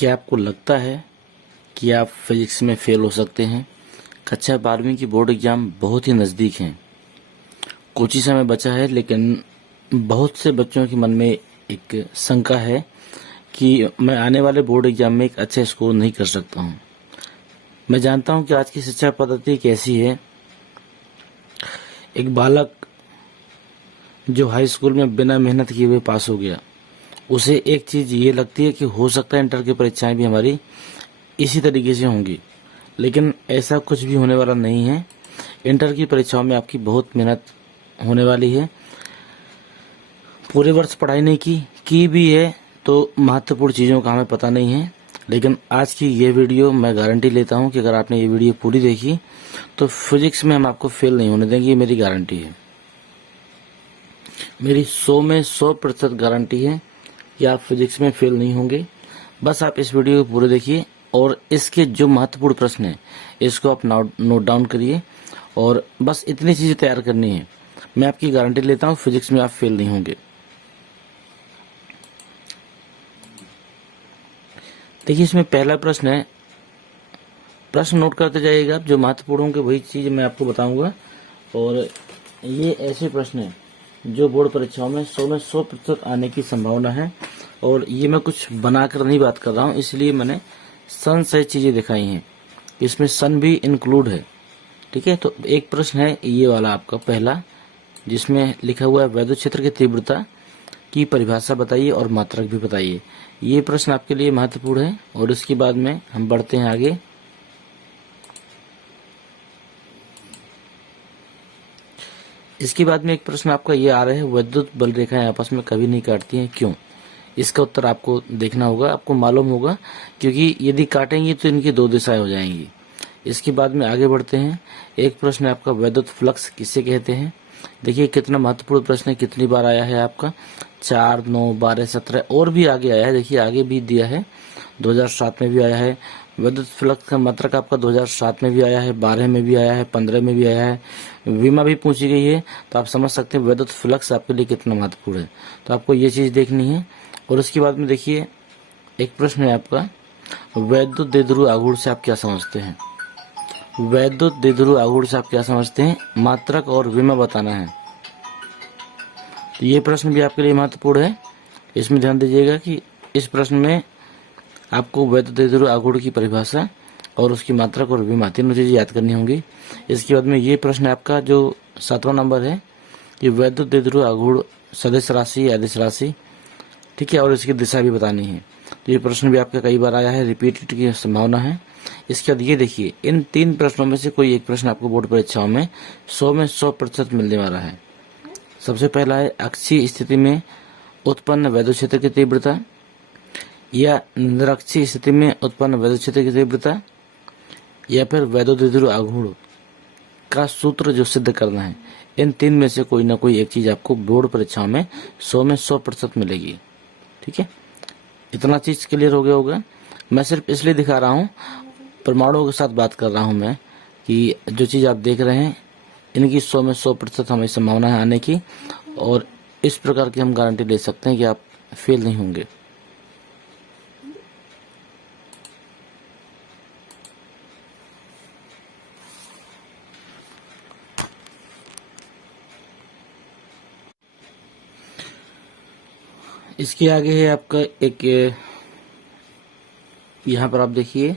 क्या आपको लगता है कि आप फिजिक्स में फेल हो सकते हैं? कक्षा 12वीं की बोर्ड एग्जाम बहुत ही नज़दीक हैं। कुछ ही समय बचा है, लेकिन बहुत से बच्चों के मन में एक शंका है कि मैं आने वाले बोर्ड एग्जाम में एक अच्छा स्कोर नहीं कर सकता हूं। मैं जानता हूं कि आज की शिक्षा पद्धति कैसी है। एक बालक जो हाई स्कूल में बिना मेहनत किए हुए पास हो गया, उसे एक चीज़ ये लगती है कि हो सकता है इंटर की परीक्षाएं भी हमारी इसी तरीके से होंगी, लेकिन ऐसा कुछ भी होने वाला नहीं है। इंटर की परीक्षाओं में आपकी बहुत मेहनत होने वाली है। पूरे वर्ष पढ़ाई नहीं की भी है तो महत्वपूर्ण चीज़ों का हमें पता नहीं है, लेकिन आज की ये वीडियो मैं गारंटी लेता हूँ कि अगर आपने ये वीडियो पूरी देखी तो फिजिक्स में हम आपको फेल नहीं होने देंगे। ये मेरी गारंटी है, मेरी 100 में 100% गारंटी है कि आप फिजिक्स में फेल नहीं होंगे। बस आप इस वीडियो को पूरे देखिए और इसके जो महत्वपूर्ण प्रश्न हैं इसको आप नोट डाउन करिए और बस इतनी चीज़ें तैयार करनी है। मैं आपकी गारंटी लेता हूँ फिजिक्स में आप फेल नहीं होंगे। देखिए, इसमें पहला प्रश्न है, प्रश्न नोट करते जाइएगा आप। जो महत्वपूर्ण होंगे वही चीज़ मैं आपको बताऊंगा और ये ऐसे प्रश्न हैं जो बोर्ड परीक्षाओं में 100 में 100% आने की संभावना है। और ये मैं कुछ बनाकर नहीं बात कर रहा हूँ, इसलिए मैंने सन सहित चीज़ें दिखाई हैं। इसमें सन भी इंक्लूड है, ठीक है। तो एक प्रश्न है ये वाला आपका पहला, जिसमें लिखा हुआ है वैद्युत क्षेत्र की तीव्रता की परिभाषा बताइए और मात्रक भी बताइए। ये प्रश्न आपके लिए महत्वपूर्ण है और इसके बाद में हम बढ़ते हैं आगे। इसके बाद में एक प्रश्न आपका ये आ रहा है, विद्युत बल रेखाएं आपस में कभी नहीं काटती हैं, क्यों? इसका उत्तर आपको देखना होगा, आपको मालूम होगा, क्योंकि यदि काटेंगी तो इनकी दो दिशाएं हो जाएंगी। इसके बाद में आगे बढ़ते हैं। एक प्रश्न है आपका, विद्युत फ्लक्स किसे कहते हैं? देखिए कितना महत्वपूर्ण प्रश्न है, कितनी बार आया है आपका, 4, 9, 12, 17 और भी आगे आया है। देखिए आगे भी दिया है, 2007 में भी आया है। विद्युत फ्लक्स का मात्रक आपका 2007 में भी आया है, 12 में भी आया है, 15 में भी आया है, विमा भी पूछी गई है। तो आप समझ सकते हैं विद्युत फ्लक्स आपके लिए कितना महत्वपूर्ण है। तो आपको ये चीज़ देखनी है। और उसके बाद में देखिए एक प्रश्न है आपका, वैद्युत द्विध्रुव आघूर्ण से आप क्या समझते हैं? वैद्युत द्विध्रुव आघूर्ण से आप क्या समझते हैं? मात्रक और विमा बताना है। तो ये प्रश्न भी आपके लिए महत्वपूर्ण है। इसमें ध्यान दीजिएगा कि इस प्रश्न में आपको वैद्युत द्विध्रुव आघूर्ण की परिभाषा और उसकी मात्रक और विमा तीनों चीजें याद करनी होंगी। इसके बाद में ये प्रश्न आपका जो 7वां नंबर है, कि वैद्युत द्विध्रुव आघूर्ण सदिश राशि या अदिश राशि, ठीक है, और इसकी दिशा भी बतानी है। तो ये प्रश्न भी आपका कई बार आया है, रिपीट की संभावना है। इसके बाद ये देखिए, इन 3 प्रश्नों में से कोई एक प्रश्न आपको बोर्ड परीक्षाओं में 100 में 100% मिलने वाला है। सबसे पहला है, अक्षीय स्थिति में उत्पन्न वैद्युत क्षेत्र की तीव्रता, या निरक्षीय स्थिति में उत्पन्न वैद्युत क्षेत्र की तीव्रता, या फिर वैद्युत द्विध्रुव आघूर्ण का सूत्र जो सिद्ध करना है। इन 3 में से कोई ना कोई एक चीज आपको बोर्ड परीक्षाओं में 100 में 100% मिलेगी, ठीक है। इतना चीज क्लियर हो गया होगा। मैं सिर्फ इसलिए दिखा रहा हूँ, प्रमाणों के साथ बात कर रहा हूँ मैं, कि जो चीज आप देख रहे हैं इनकी 100 में 100% हमें संभावना है आने की, और इस प्रकार की हम गारंटी ले सकते हैं कि आप फेल नहीं होंगे। इसके आगे है आपका एक, यहाँ पर आप देखिए,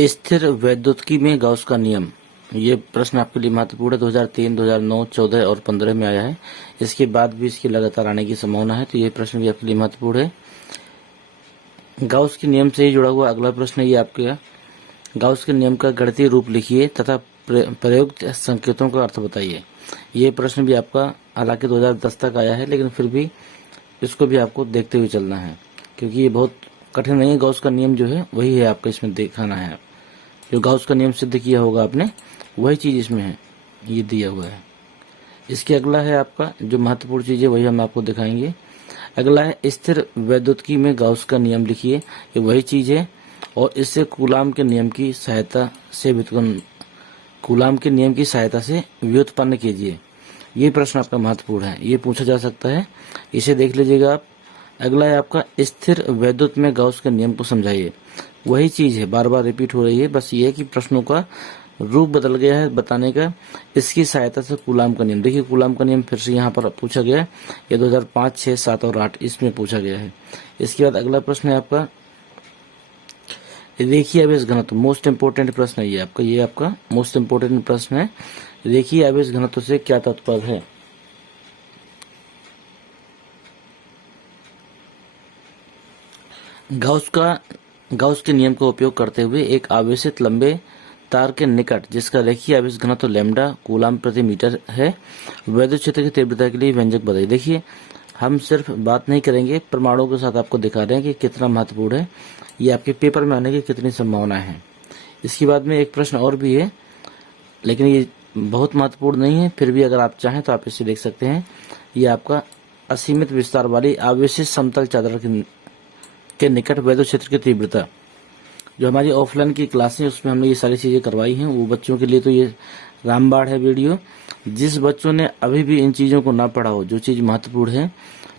स्थिर वैद्युतिकी में गाउस का नियम। ये प्रश्न आपके लिए महत्वपूर्ण है, 2003, 2009, 14 और 15 में आया है। इसके बाद भी इसकी लगातार आने की संभावना है, तो ये प्रश्न भी आपके लिए महत्वपूर्ण है। गाउस के नियम से ही जुड़ा हुआ अगला प्रश्न है ये आपके, गाउस के नियम का गणितीय रूप लिखिए तथा प्रयुक्त संकेतों का अर्थ बताइए। ये प्रश्न भी आपका हालांकि 2010 तक आया है, लेकिन फिर भी इसको भी आपको देखते हुए चलना है, क्योंकि ये बहुत कठिन नहीं है। गाउस का नियम जो है वही है आपको इसमें दिखाना है। जो गाउस का नियम सिद्ध किया होगा आपने, वही चीज इसमें है, ये दिया हुआ है। इसके अगला है आपका जो महत्वपूर्ण चीज है वही हम आपको दिखाएंगे। अगला है, स्थिर वैद्युतिकी में गाउस का नियम लिखिए। ये वही चीज है, और इससे कूलाम के नियम की सहायता से व्युत्पन्न कीजिए। ये प्रश्न आपका महत्वपूर्ण है, ये पूछा जा सकता है, इसे देख लीजिएगा आप। अगला है आपका स्थिर वैद्युत में गाउस के नियम को समझाइए। वही चीज है, बार बार रिपीट हो रही है, बस ये है कि प्रश्नों का रूप बदल गया है बताने का। इसकी सहायता से कूलाम का नियम, देखिए कूलाम का नियम फिर से यहाँ पर पूछा गया है। ये 2005, 6, 7 और 8 इसमें पूछा गया है। इसके बाद अगला प्रश्न है आपका रेखीय आवेश घनत्व। मोस्ट इंपोर्टेंट प्रश्न है ये आपका, ये आपका मोस्ट इंपोर्टेंट प्रश्न है। रेखीय आवेश घनत्व से क्या तात्पर्य है? गाउस के नियम का उपयोग करते हुए एक आवेशित लंबे तार के निकट जिसका रेखीय आवेश घनत्व लैम्डा कूलाम प्रति मीटर है, वैद्युत क्षेत्र की तीव्रता के लिए व्यंजक बताइए। देखिए हम सिर्फ बात नहीं करेंगे, प्रमाणों के साथ आपको दिखा रहे हैं कि कितना महत्वपूर्ण है, ये आपके पेपर में आने की कितनी संभावना है। इसके बाद में एक प्रश्न और भी है, लेकिन ये बहुत महत्वपूर्ण नहीं है, फिर भी अगर आप चाहें तो आप इसे देख सकते हैं। ये आपका असीमित विस्तार वाली आवेशित समतल चादर के निकट वैद्युत क्षेत्र की तीव्रता। जो हमारी ऑफलाइन की क्लासें उसमें हमने ये सारी चीजें करवाई हैं, वो बच्चों के लिए तो ये रामबाण है वीडियो। जिस बच्चों ने अभी भी इन चीजों को ना पढ़ा हो, जो चीज महत्वपूर्ण है,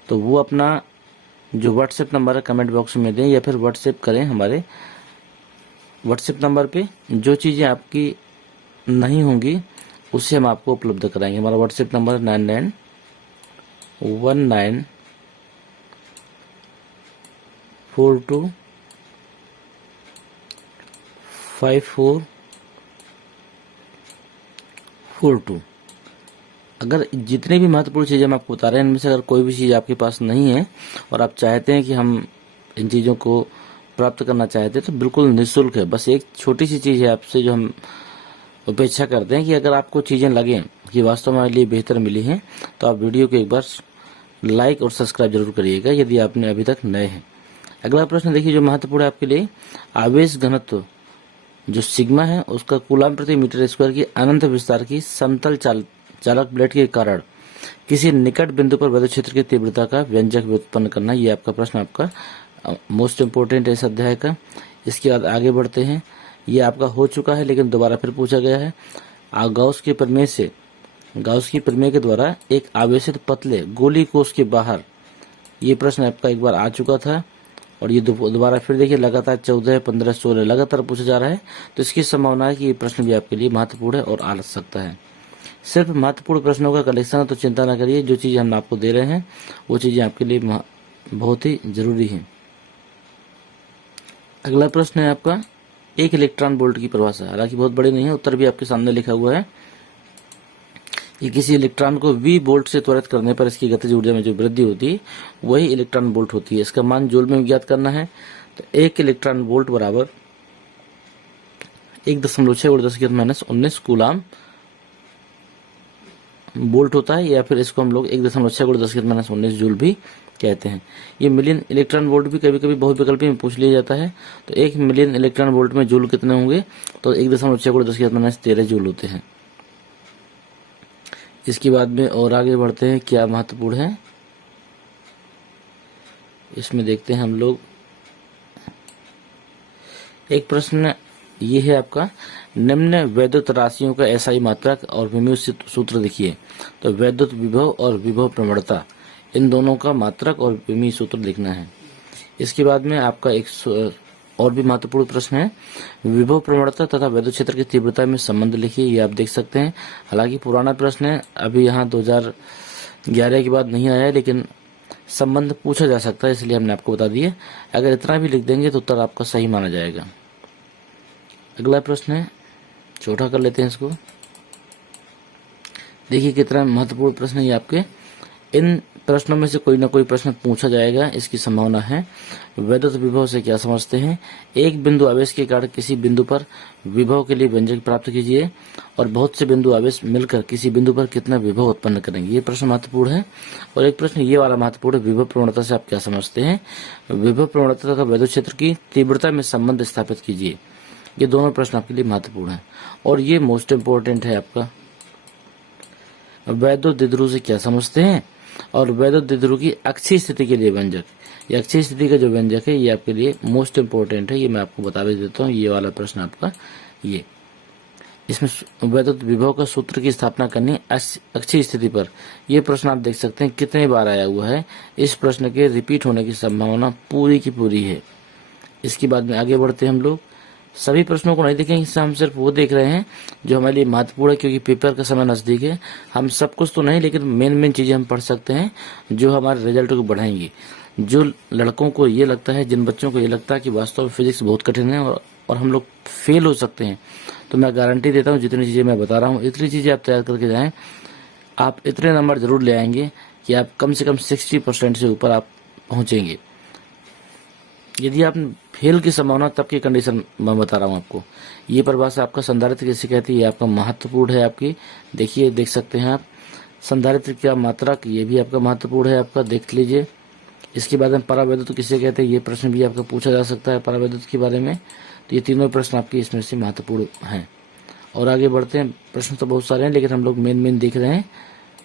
तो वो अपना जो व्हाट्सएप नंबर है कमेंट बॉक्स में दें या फिर व्हाट्सएप करें हमारे व्हाट्सएप नंबर पे। जो चीजें आपकी नहीं होंगी उसे हम आपको उपलब्ध कराएंगे। हमारा व्हाट्सएप नंबर 9914254542। अगर जितने भी महत्वपूर्ण चीजें हम आपको बता रहे हैं इनमें से अगर कोई भी चीज आपके पास नहीं है और आप चाहते हैं कि हम इन चीजों को प्राप्त करना चाहते हैं तो बिल्कुल निःशुल्क है। बस एक छोटी सी चीज है आपसे जो हम अपेक्षा करते हैं कि अगर आपको चीजें लगें कि वास्तव में हमारे लिए बेहतर मिली हैं तो आप वीडियो को एक बार लाइक और सब्सक्राइब जरूर करिएगा यदि आपने अभी तक नए हैं। अगला प्रश्न देखिए जो महत्वपूर्ण है आपके लिए, आवेश घनत्व जो सिग्मा है उसका कूलाम प्रति मीटर स्क्वायर की अनंत विस्तार की समतल चालक प्लेट के कारण किसी निकट बिंदु पर वैद्युत क्षेत्र की तीव्रता का व्यंजक उत्पन्न करना। ये आपका प्रश्न आपका मोस्ट इंपोर्टेंट है इस अध्याय का। इसके बाद आगे बढ़ते हैं, ये आपका हो चुका है लेकिन दोबारा फिर पूछा गया है। गाउस के प्रमेय के द्वारा एक आवेशित पतले गोली कोष के बाहर, ये प्रश्न आपका एक बार आ चुका था और ये दोबारा फिर देखिए लगातार 14, 15, 16 लगातार पूछा जा रहा है। तो इसकी संभावना है कि ये प्रश्न भी आपके लिए महत्वपूर्ण है और आ सकता है। सिर्फ महत्वपूर्ण प्रश्नों का कलेक्शन है तो चिंता न करिए, जो चीजें हम आपको दे रहे हैं वो चीजें आपके लिए बहुत ही जरूरी है। अगला प्रश्न है आपका एक इलेक्ट्रॉन वोल्ट की परिभाषा। हालांकि बहुत बड़ी नहीं है, उत्तर भी आपके सामने लिखा हुआ है। ये किसी इलेक्ट्रॉन को v वोल्ट से त्वरित करने पर इसकी गतिज ऊर्जा में जो वृद्धि होती है वही इलेक्ट्रॉन वोल्ट होती है। इसका मान जूल में ज्ञात करना है। तो 1 इलेक्ट्रॉन वोल्ट बराबर 1.6 × 10⁻⁻19 कूलाम वोल्ट होता है, या फिर इसको हम लोग 1.6 × 10⁻⁻19 जूल भी कहते हैं। ये मिलियन इलेक्ट्रॉन वोल्ट भी कभी कभी बहुविकल्पी में पूछ लिया जाता है। तो 1 मिलियन इलेक्ट्रॉन वोल्ट में जूल कितने होंगे? तो 1.6 × 10⁻13 जूल होते हैं। इसके बाद में और आगे बढ़ते हैं, क्या महत्वपूर्ण है इसमें देखते हैं हम लोग। एक प्रश्न ये है आपका, निम्न वैद्युत राशियों का एसआई मात्रक और विभव सूत्र लिखिए। तो वैद्युत विभव और विभव प्रवणता इन दोनों का मात्रक और विभव सूत्र लिखना है। इसके बाद में आपका एक और भी महत्वपूर्ण प्रश्न है, विभव प्रवणता तथा वैद्युत क्षेत्र की तीव्रता में संबंध लिखिए। ये आप देख सकते हैं, हालांकि पुराना प्रश्न है, अभी यहाँ 2011 के बाद नहीं आया है, लेकिन संबंध पूछा जा सकता है इसलिए हमने आपको बता दिया। अगर इतना भी लिख देंगे तो उत्तर आपका सही माना जाएगा। अगला प्रश्न है, छोटा कर लेते हैं इसको। देखिए कितना महत्वपूर्ण प्रश्न है ये आपके। इन प्रश्नों में से कोई ना कोई प्रश्न पूछा जाएगा, इसकी संभावना है। वैद्युत विभव से क्या समझते हैं? एक बिंदु आवेश के कारण किसी बिंदु पर विभव के लिए व्यंजक प्राप्त कीजिए और बहुत से बिंदु आवेश मिलकर किसी बिंदु पर कितना विभव उत्पन्न करेंगे। ये प्रश्न महत्वपूर्ण है। और एक प्रश्न ये वाला महत्वपूर्ण है, विभव प्रवणता से आप क्या समझते हैं? विभव प्रवणता तथा वैद्युत क्षेत्र की तीव्रता में संबंध स्थापित कीजिए। ये दोनों प्रश्न आपके लिए महत्वपूर्ण है और ये मोस्ट इंपोर्टेंट है आपका। वैद्युत द्विध्रुव से क्या समझते हैं? और वैद्युत द्विध्रुव की अक्षीय स्थिति के लिए व्यंजक, ये अक्षीय स्थिति का जो व्यंजक है ये आपके लिए मोस्ट इंपोर्टेंट है। ये मैं आपको बता भी देता हूँ, ये वाला प्रश्न आपका ये। इसमें वैद्युत विभव का सूत्र की स्थापना करनी अक्षीय स्थिति पर। यह प्रश्न आप देख सकते हैं कितने बार आया हुआ है। इस प्रश्न के रिपीट होने की संभावना पूरी की पूरी है। इसके बाद में आगे बढ़ते हैं हम लोग। सभी प्रश्नों को नहीं देखेंगे, इससे हम सिर्फ वो देख रहे हैं जो हमारे लिए महत्वपूर्ण है, क्योंकि पेपर का समय नजदीक है। हम सब कुछ तो नहीं, लेकिन मेन चीजें हम पढ़ सकते हैं जो हमारे रिजल्ट को बढ़ाएंगी। जो लड़कों को ये लगता है, जिन बच्चों को ये लगता है कि वास्तव में फिजिक्स बहुत कठिन है और हम लोग फेल हो सकते हैं, तो मैं गारंटी देता हूँ जितनी चीजें मैं बता रहा हूँ इतनी चीजें आप तैयार करके जाएं, आप इतने नंबर जरूर ले आएंगे कि आप कम से कम 60% से ऊपर आप पहुंचेंगे। यदि आप फेल की संभावना तब की कंडीशन मैं बता रहा हूँ आपको। ये परिभाषा आपका संधारित्र किसे कहती है, आपका महत्वपूर्ण है आपकी। देखिए, देख सकते हैं आप संधारित्र क्या मात्रक, ये भी आपका महत्वपूर्ण है आपका, देख लीजिए। इसके बाद में परावैद्युत किसे कहते हैं, ये प्रश्न भी आपका पूछा जा सकता है परावैद्युत के बारे में। तो ये तीनों प्रश्न आपके इसमें से महत्वपूर्ण हैं। और आगे बढ़ते हैं। प्रश्न तो बहुत सारे हैं, लेकिन हम लोग मेन देख रहे हैं,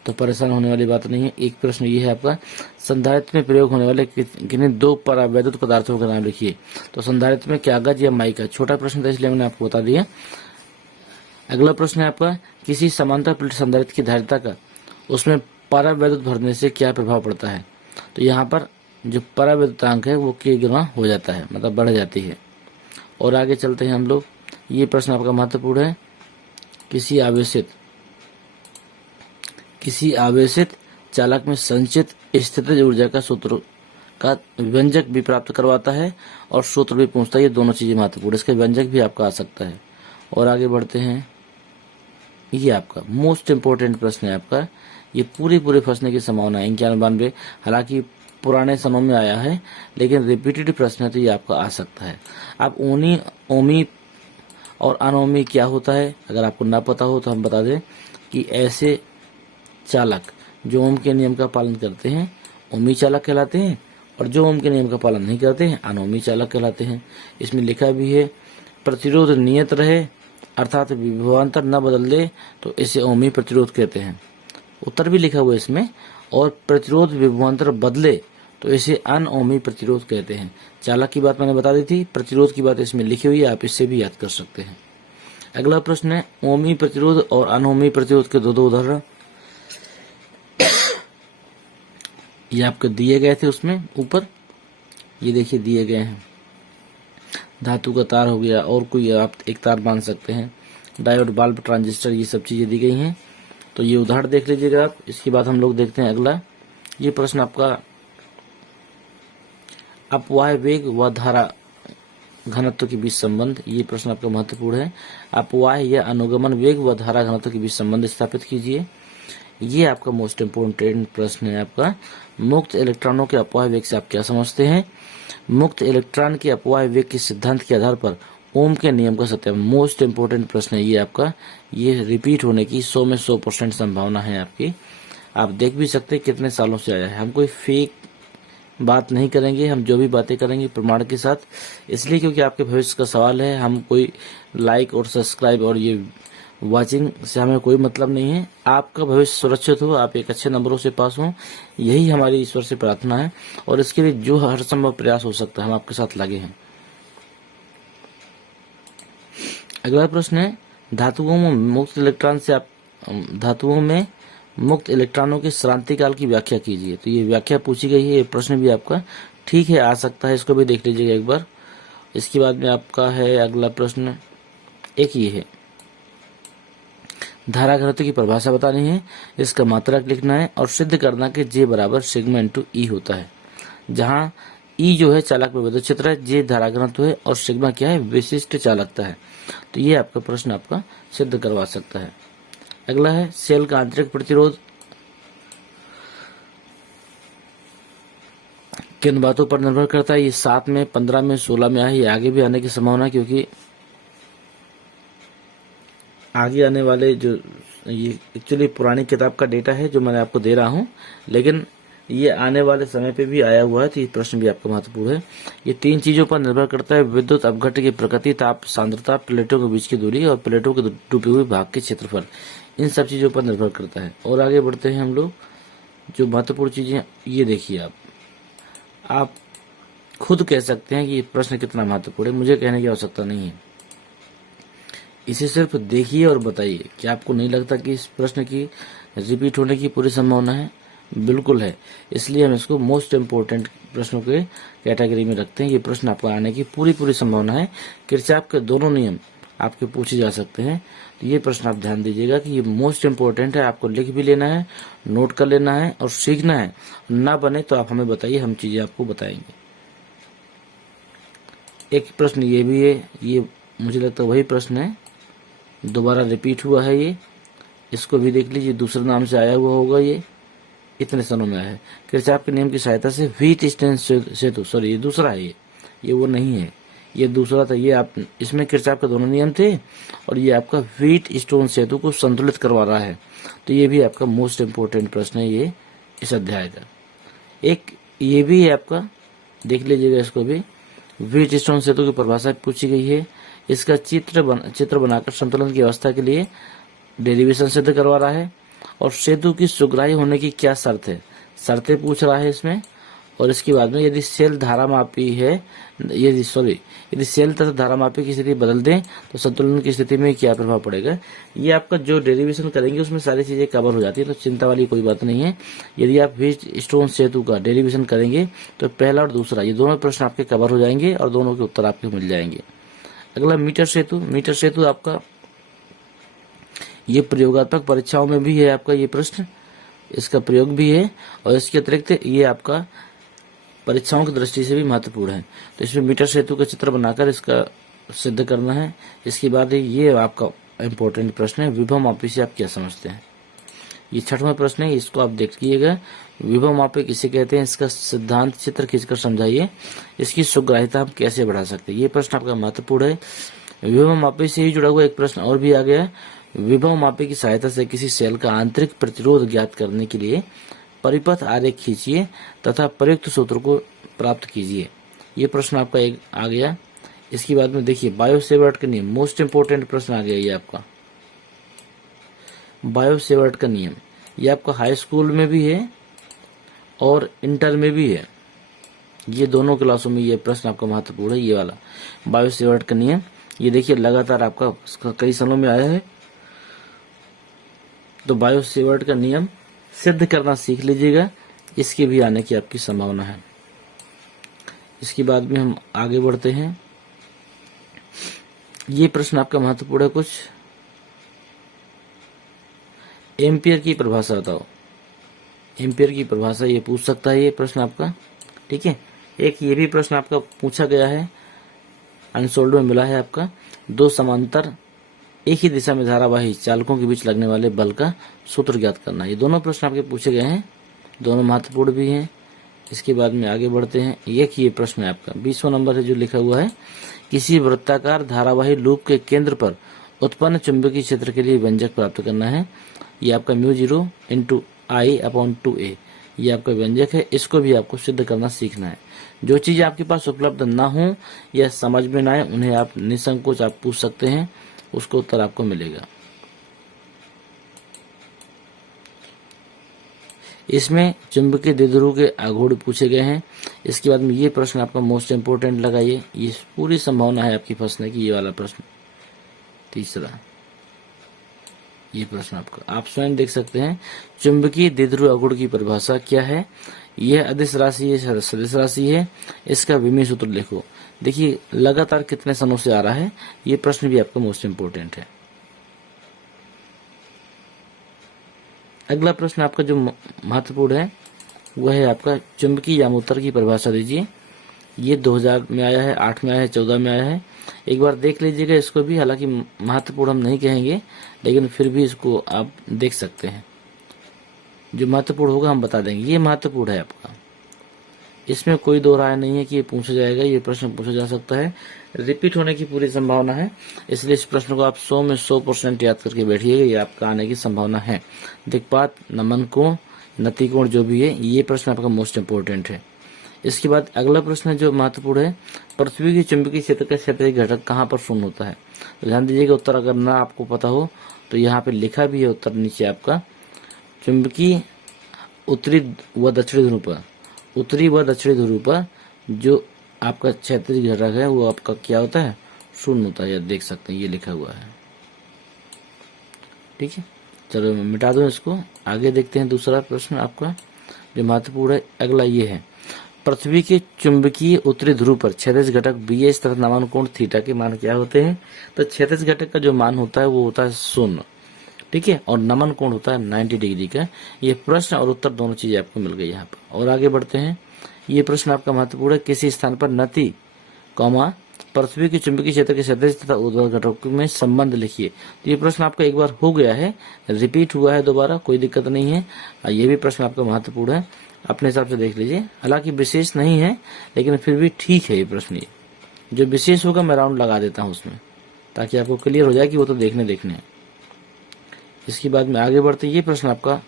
तो परेशान होने वाली बात नहीं है। एक प्रश्न ये है आपका, संधारित्र में प्रयोग होने वाले किन्हीं दो परावैद्युत पदार्थों का नाम लिखिए। तो संधारित्र में कागज या माइका, छोटा प्रश्न था इसलिए मैंने आपको बता दिया। अगला प्रश्न है आपका, किसी समांतर प्लेट संधारित्र की धारिता का उसमें परावैद्युत भरने से क्या प्रभाव पड़ता है। तो यहाँ पर जो परावैद्युतांक है वो k गुना हो जाता है, मतलब बढ़ जाती है। और आगे चलते हैं हम लोग। ये प्रश्न आपका महत्वपूर्ण है, किसी आवेशित चालक में संचित स्थितिज ऊर्जा का सूत्र का व्यंजक भी प्राप्त करवाता है और सूत्र भी पूछता है। ये दोनों चीजें महत्वपूर्ण, इसका व्यंजक भी आपका आ सकता है। और आगे बढ़ते हैं। ये आपका मोस्ट इंपोर्टेंट प्रश्न है आपका, ये पूरे फंसने की संभावना है 91। हालांकि पुराने समय में आया है, लेकिन रिपीटेड प्रश्न है तो ये आपका आ सकता है। आप ओमी और अनोमी क्या होता है, अगर आपको ना पता हो तो हम बता दें कि ऐसे चालक जो ओम के नियम का पालन करते हैं ओमी चालक कहलाते हैं, और जो ओम के नियम का पालन नहीं करते हैं अनोमी चालक कहलाते हैं। इसमें लिखा भी है, प्रतिरोध नियत रहे अर्थात विभवांतर न बदल दे तो इसे ओमी प्रतिरोध कहते हैं। उत्तर भी लिखा हुआ है इसमें। और प्रतिरोध विभवांतर बदले तो इसे अनओमी प्रतिरोध कहते हैं। चालक की बात मैंने बता दी थी, प्रतिरोध की बात इसमें लिखी हुई है, आप इससे भी याद कर सकते हैं। अगला प्रश्न है, ओमी प्रतिरोध और अनओमी प्रतिरोध के दो उदाहरण ये आपको दिए गए थे उसमें ऊपर, ये देखिए दिए गए हैं। धातु का तार हो गया, और कोई आप एक तार बांध सकते हैं, डायोड, बल्ब, ट्रांजिस्टर, ये सब चीजें दी गई हैं। तो ये उदाहरण देख लीजिएगा आप। इसके बाद हम लोग देखते हैं अगला। ये प्रश्न आपका, अपवाह वेग व धारा घनत्व के बीच संबंध, ये प्रश्न आपका महत्वपूर्ण है। अपवाह या अनुगमन वेग व धारा घनत्व के बीच संबंध स्थापित कीजिए। ये आपका मोस्ट इम्पोर्टेंट प्रश्न है आपका। मुक्त इलेक्ट्रॉनों के अपवाह वेग से आप क्या समझते हैं। मुक्त इलेक्ट्रॉन के अपवाह वेग के सिद्धांत के आधार पर ओम के नियम का सत्यापन, मोस्ट इम्पोर्टेंट प्रश्न है ये आपका। ये रिपीट होने की 100 में 100% संभावना है आपकी। आप देख भी सकते हैं कितने सालों से आया है। हम कोई फेक बात नहीं करेंगे, हम जो भी बातें करेंगे प्रमाण के साथ, इसलिए क्योंकि आपके भविष्य का सवाल है। हम कोई लाइक और सब्सक्राइब और ये वाचिंग से हमें कोई मतलब नहीं है। आपका भविष्य सुरक्षित हो, आप एक अच्छे नंबरों से पास हो, यही हमारी ईश्वर से प्रार्थना है। और इसके लिए जो हर संभव प्रयास हो सकता है हम आपके साथ लगे हैं। अगला प्रश्न है, धातुओं में मुक्त इलेक्ट्रॉनों के श्रांति काल की व्याख्या कीजिए। तो ये व्याख्या पूछी गई है, ये प्रश्न भी आपका ठीक है आ सकता है, इसको भी देख लीजिएगा एक बार। इसके बाद में आपका है अगला प्रश्न, एक ये है, धारा घनत्व की परिभाषा बतानी है, इसका मात्रक लिखना है और सिद्ध करना कि J बराबर सिग्मा इंटू ई होता है, जहां ई जो है चालक में विद्युत क्षेत्र है, J धारा घनत्व है और सिग्मा क्या है, विशिष्ट चालकता है। तो ये आपका प्रश्न आपका सिद्ध करवा सकता है। अगला है, सेल का आंतरिक प्रतिरोध किन बातों पर निर्भर करता है। ये 7 में, 15 में, 16 में आए, आगे भी आने की संभावना, क्योंकि आगे आने वाले जो ये एक्चुअली पुरानी किताब का डेटा है जो मैंने आपको दे रहा हूं, लेकिन ये आने वाले समय पे भी आया हुआ है, तो ये प्रश्न भी आपका महत्वपूर्ण है। ये 3 चीजों पर निर्भर करता है, विद्युत अपघट्य की प्रकृति, ताप सांद्रता, प्लेटों के बीच की दूरी और प्लेटों के डूबे हुए भाग के क्षेत्रफल, इन सब चीजों पर निर्भर करता है। और आगे बढ़ते हैं हम लोग। जो महत्वपूर्ण चीजें ये देखिए, आप खुद कह सकते हैं कि ये प्रश्न कितना महत्वपूर्ण है, मुझे कहने की आवश्यकता नहीं है। इसे सिर्फ देखिए और बताइए। क्या आपको नहीं लगता कि इस प्रश्न की रिपीट होने की पूरी संभावना है? बिल्कुल है। इसलिए हम इसको मोस्ट इम्पोर्टेंट प्रश्नों के कैटेगरी में रखते हैं। ये प्रश्न आपको आने की पूरी संभावना है। किरचॉफ के दोनों नियम आपके पूछे जा सकते हैं। तो ये प्रश्न आप ध्यान दीजिएगा कि ये मोस्ट इम्पोर्टेंट है, आपको लिख भी लेना है, नोट कर लेना है और सीखना है। ना बने तो आप हमें बताइए, हम चीजें आपको बताएंगे। एक प्रश्न ये भी है, ये मुझे लगता है वही प्रश्न है, दोबारा रिपीट हुआ है ये। इसको भी देख लीजिए, दूसरे नाम से आया हुआ होगा, ये इतने स्थानों में आया है। किरचॉफ के नियम की सहायता से व्हीट स्टोन सेतु, सॉरी ये दूसरा है, ये वो नहीं है, ये दूसरा था। ये आप इसमें किरचॉफ के दोनों नियम थे और ये आपका व्हीट स्टोन सेतु को संतुलित करवा रहा है। तो ये भी आपका मोस्ट इम्पोर्टेंट प्रश्न है ये इस अध्याय का। एक ये भी है आपका, देख लीजिएगा इसको भी। व्हीट स्टोन सेतु की परिभाषा पूछी गई है। इसका चित्र बनाकर संतुलन की अवस्था के लिए डेरिवेशन सिद्ध करवा रहा है। और सेतु की सुग्राही होने की क्या शर्त है, शर्तें पूछ रहा है इसमें। और इसके बाद में यदि सेल धारामापी है, यदि सेल तथा धारामापी की स्थिति बदल दें तो संतुलन की स्थिति में क्या प्रभाव पड़ेगा। ये आपका जो डेरिवेशन करेंगे उसमें सारी चीजें कवर हो जाती है, तो चिंता वाली कोई बात नहीं है। यदि आप व्हीट स्टोन सेतु का डेरिवेशन करेंगे तो पहला और दूसरा ये दोनों प्रश्न आपके कवर हो जाएंगे और दोनों के उत्तर आपके मिल जाएंगे। अगला मीटर सेतु। मीटर सेतु आपका ये प्रयोगात्मक परीक्षाओं में भी है आपका ये प्रश्न, इसका प्रयोग भी है और इसके अतिरिक्त ये आपका परीक्षाओं की दृष्टि से भी महत्वपूर्ण है। तो इसमें मीटर सेतु का चित्र बनाकर इसका सिद्ध करना है। इसके बाद ये आपका इम्पोर्टेंट प्रश्न है, विभव मापी से आप क्या समझते हैं। ये 6वां प्रश्न है, इसको आप देखिएगा। विभव मापी किसे कहते हैं, इसका सिद्धांत चित्र खींचकर समझाइए। इसकी सुग्राह्यता हम कैसे बढ़ा सकते हैं, ये प्रश्न आपका महत्वपूर्ण है। विभव मापी से ही जुड़ा हुआ एक प्रश्न और भी आ गया है। विभव मापी की सहायता से किसी सेल का आंतरिक प्रतिरोध ज्ञात करने के लिए परिपथ आरेख खींचिए तथा प्रयुक्त सूत्र को प्राप्त कीजिए। ये प्रश्न आपका एक आ गया। इसके बाद में देखिए बायो-सेवर्ट का नियम, मोस्ट इंपोर्टेंट प्रश्न आ गया ये आपका। बायो-सेवर्ट का नियम ये आपका हाई स्कूल में भी है और इंटर में भी है, ये दोनों क्लासों में ये प्रश्न आपका महत्वपूर्ण है। ये वाला बायो-सेवर्ट का नियम, ये देखिए लगातार आपका कई सालों में आया है। तो बायो-सेवर्ट का नियम सिद्ध करना सीख लीजिएगा, इसके भी आने की आपकी संभावना है। इसके बाद में हम आगे बढ़ते हैं। ये प्रश्न आपका महत्वपूर्ण है कुछ। एम्पियर की परिभाषा बताओ। एम्पियर की परिभाषा ये पूछ सकता है ये प्रश्न आपका, ठीक है। एक ये भी प्रश्न आपका पूछा गया है, अनसोल्ड में मिला है आपका। दो समांतर एक ही दिशा में धारावाही चालकों के बीच लगने वाले बल का सूत्र ज्ञात करना। ये दोनों प्रश्न आपके पूछे गए हैं, दोनों महत्वपूर्ण भी हैं। इसके बाद में आगे बढ़ते हैं। एक ये प्रश्न है आपका 20वां नंबर है जो लिखा हुआ है, किसी वृत्ताकार धारावाही लूप के केंद्र पर उत्पन्न चुंबकीय क्षेत्र के लिए व्यंजक प्राप्त करना है। ये आपका μ0 × I/2a ये आपका व्यंजक है। इसको भी आपको सिद्ध करना सीखना है। जो चीज आपके पास उपलब्ध ना हो या समझ में ना आए उन्हें आप निसंकोच आप पूछ सकते हैं, उसको उत्तर आपको मिलेगा। इसमें चुंबकीय द्विध्रुव के आघूर्ण पूछे गए हैं। इसके बाद में ये प्रश्न आपका मोस्ट इंपोर्टेंट लगाइए, ये पूरी संभावना है आपकी फंसने की। ये वाला प्रश्न तीसरा, ये प्रश्न आपका आप स्वयं देख सकते हैं। चुंबकीय द्विध्रुव आघूर्ण की परिभाषा क्या है। यह अदिश राशि है, सदिश राशि है। इसका विमीय सूत्र लिखो। देखिए लगातार कितने सनों से आ रहा है, ये प्रश्न भी आपका मोस्ट इंपोर्टेंट है। अगला प्रश्न आपका जो महत्वपूर्ण है वह है आपका चुंबकीय यामोत्तर की परिभाषा दीजिए। ये 2000 में आया है, 8 में आया है, 14 में आया है। एक बार देख लीजिएगा इसको भी, हालांकि महत्वपूर्ण हम नहीं कहेंगे लेकिन फिर भी इसको आप देख सकते हैं। जो महत्वपूर्ण होगा हम बता देंगे। ये महत्वपूर्ण है आपका, इसमें कोई दो राय नहीं है कि ये पूछा जाएगा, ये प्रश्न पूछा जा सकता है। रिपीट होने की पूरी संभावना है, इसलिए इस प्रश्न को आप 100 में 100% याद करके बैठिएगा, ये आपका आने की संभावना है। दिक्पात, नमन कोण, नतिकोण जो भी है, ये प्रश्न आपका मोस्ट इंपोर्टेंट है। इसके बाद अगला प्रश्न जो महत्वपूर्ण है, पृथ्वी के चुंबकीय क्षेत्र का क्षेत्रीय घटक कहाँ पर शून्य होता है। तो ध्यान दीजिएगा, उत्तर अगर ना आपको पता हो तो यहाँ पे लिखा भी है उत्तर नीचे आपका। चुंबकीय उत्तरी व दक्षिणी ध्रुव पर, उत्तरी व दक्षिणी ध्रुव पर जो आपका क्षेत्रीय घटक है वो आपका क्या होता है, शून्य होता है। देख सकते हैं ये लिखा हुआ है। ठीक है, चलो मैं मिटा दूं इसको। आगे देखते हैं दूसरा प्रश्न आपका जो महत्वपूर्ण है। अगला ये है, पृथ्वी के चुंबकीय उत्तरी ध्रुव पर क्षैतिज घटक BH तथा नमन कोण थीटा के मान क्या होते हैं? तो क्षैतिज घटक का जो मान होता है वो होता है 0, ठीक है, और नमन कोण होता है 90 डिग्री का। ये प्रश्न और उत्तर दोनों चीजें आपको मिल गई यहाँ पर। और आगे बढ़ते हैं, ये प्रश्न आपका महत्वपूर्ण है, किसी स्थान पर नति कॉमा पृथ्वी के चुंबकीय क्षेत्र के क्षैतिज तथा ऊर्ध्वाधर घटकों में संबंध लिखिए। तो ये प्रश्न आपका एक बार हो गया है, रिपीट हुआ है दोबारा, कोई दिक्कत नहीं है। ये भी प्रश्न आपका महत्वपूर्ण है, अपने हिसाब से देख लीजिए। हालांकि विशेष नहीं है लेकिन फिर भी ठीक है ये प्रश्न। ये जो विशेष होगा मैं राउंड लगा देता हूँ उसमें, ताकि आपको क्लियर हो जाए कि वो तो देखने हैं। इसके बाद में आगे बढ़ते, ये प्रश्न आपका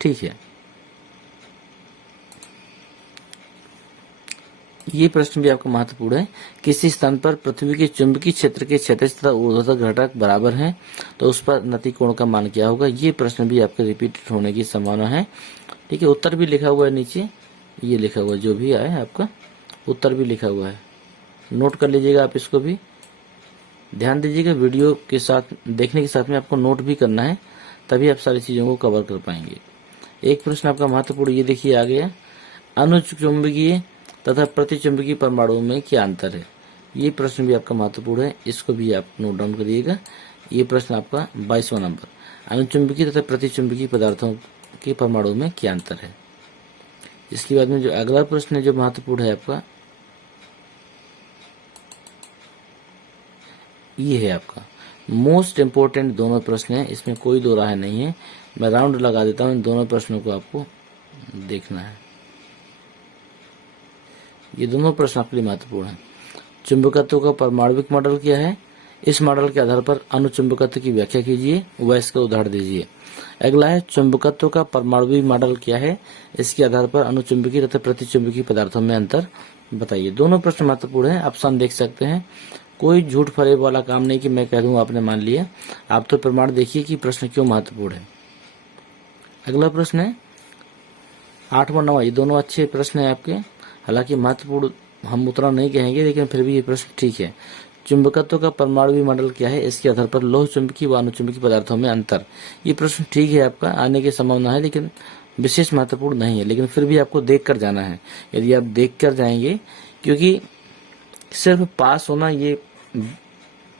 ठीक है। ये प्रश्न भी आपका महत्वपूर्ण है, किसी स्थान पर पृथ्वी के चुंबकीय क्षेत्र के क्षैतिज तथा ऊर्ध्वाधर घटक बराबर हैं तो उस पर नति कोण का मान क्या होगा? ये प्रश्न भी आपके रिपीट होने की संभावना है, ठीक है। उत्तर भी लिखा हुआ है नीचे, ये लिखा हुआ है, जो भी आया है आपका उत्तर भी लिखा हुआ है, नोट कर लीजिएगा आप इसको भी। ध्यान दीजिएगा, वीडियो के साथ देखने के साथ में आपको नोट भी करना है, तभी आप सारी चीजों को कवर कर पाएंगे। एक प्रश्न आपका महत्वपूर्ण, ये देखिए आ गया, अनुचुंबकीय तथा प्रतिचुंबकीय परमाणुओं में क्या अंतर है? ये प्रश्न भी आपका महत्वपूर्ण है, इसको भी आप नोट डाउन करिएगा। ये प्रश्न आपका 22वां नंबर, अनुचुंबकीय तथा प्रतिचुंबकीय पदार्थों के परमाणुओं में क्या अंतर है। इसके बाद में जो अगला प्रश्न है जो महत्वपूर्ण है आपका, ये है आपका मोस्ट इंपोर्टेंट दोनों प्रश्न है, इसमें कोई दो राय नहीं है। मैं राउंड लगा देता हूं, इन दोनों प्रश्नों को आपको देखना है। ये दोनों प्रश्न आपके लिए महत्वपूर्ण है। चुंबकत्व का परमाणविक मॉडल क्या है? इस मॉडल के आधार पर अनुचुंबकत्व की व्याख्या कीजिए व इसका उदाहरण दीजिए। अगला है, चुंबकत्व का परमाणविक मॉडल क्या है? इसके आधार पर अनुचुंबकीय तथा प्रतिचुंबकीय पदार्थों में अंतर बताइए। दोनों प्रश्न महत्वपूर्ण है, ऑप्शन देख सकते हैं। कोई झूठ फरेब वाला काम नहीं कि मैं कह दूं आपने मान लिया, आप तो प्रमाण देखिए कि प्रश्न क्यों महत्वपूर्ण है। अगला प्रश्न है 8वां 9वां, ये दोनों अच्छे प्रश्न है आपके, हालांकि महत्वपूर्ण हम उतना नहीं कहेंगे लेकिन फिर भी ये प्रश्न ठीक है। चुंबकत्व का परमाणु मॉडल क्या है? इसके आधार पर लौह चुंबकीय व अनुचुंबकीय पदार्थों में अंतर। ये प्रश्न ठीक है, आपका आने की संभावना है लेकिन विशेष महत्वपूर्ण नहीं है, लेकिन फिर भी आपको देख कर जाना है। यदि आप देख कर जाएंगे, क्योंकि सिर्फ पास होना ये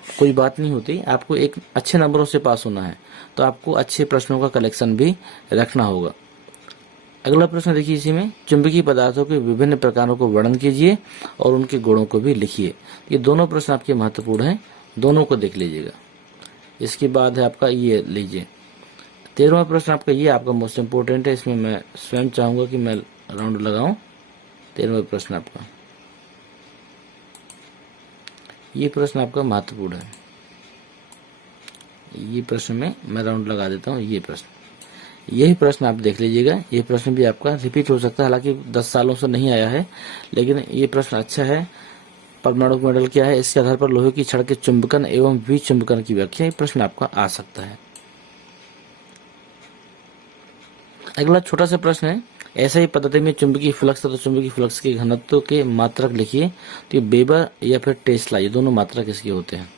कोई बात नहीं होती, आपको एक अच्छे नंबरों से पास होना है, तो आपको अच्छे प्रश्नों का कलेक्शन भी रखना होगा। अगला प्रश्न देखिए, इसी में चुंबकीय पदार्थों के विभिन्न प्रकारों को वर्णन कीजिए और उनके गुणों को भी लिखिए। ये दोनों प्रश्न आपके महत्वपूर्ण हैं, दोनों को देख लीजिएगा। इसके बाद है आपका ये लीजिए 13वां प्रश्न आपका, ये आपका मोस्ट इंपोर्टेंट है, इसमें मैं स्वयं चाहूंगा कि मैं राउंड लगाऊं। 13वां प्रश्न आपका, ये प्रश्न आपका महत्वपूर्ण है, ये प्रश्न में मैं राउंड लगा देता हूं। ये प्रश्न, यही प्रश्न आप देख लीजिएगा। ये प्रश्न भी आपका रिपीट हो सकता है, हालांकि 10 सालों से नहीं आया है, लेकिन ये प्रश्न अच्छा है। परमाणु मॉडल क्या है? इसके आधार पर लोहे की छड़ के चुंबकन एवं विचुंबकन की व्याख्या, ये प्रश्न आपका आ सकता है। अगला छोटा सा प्रश्न है, ऐसा ही पद्धति में चुंबकीय फ्लक्स तथा चुंबकीय फ्लक्स के घनत्व के मात्रक लिखिए। तो ये वेबर या फिर टेस्ला, ये दोनों मात्रक इसके होते हैं।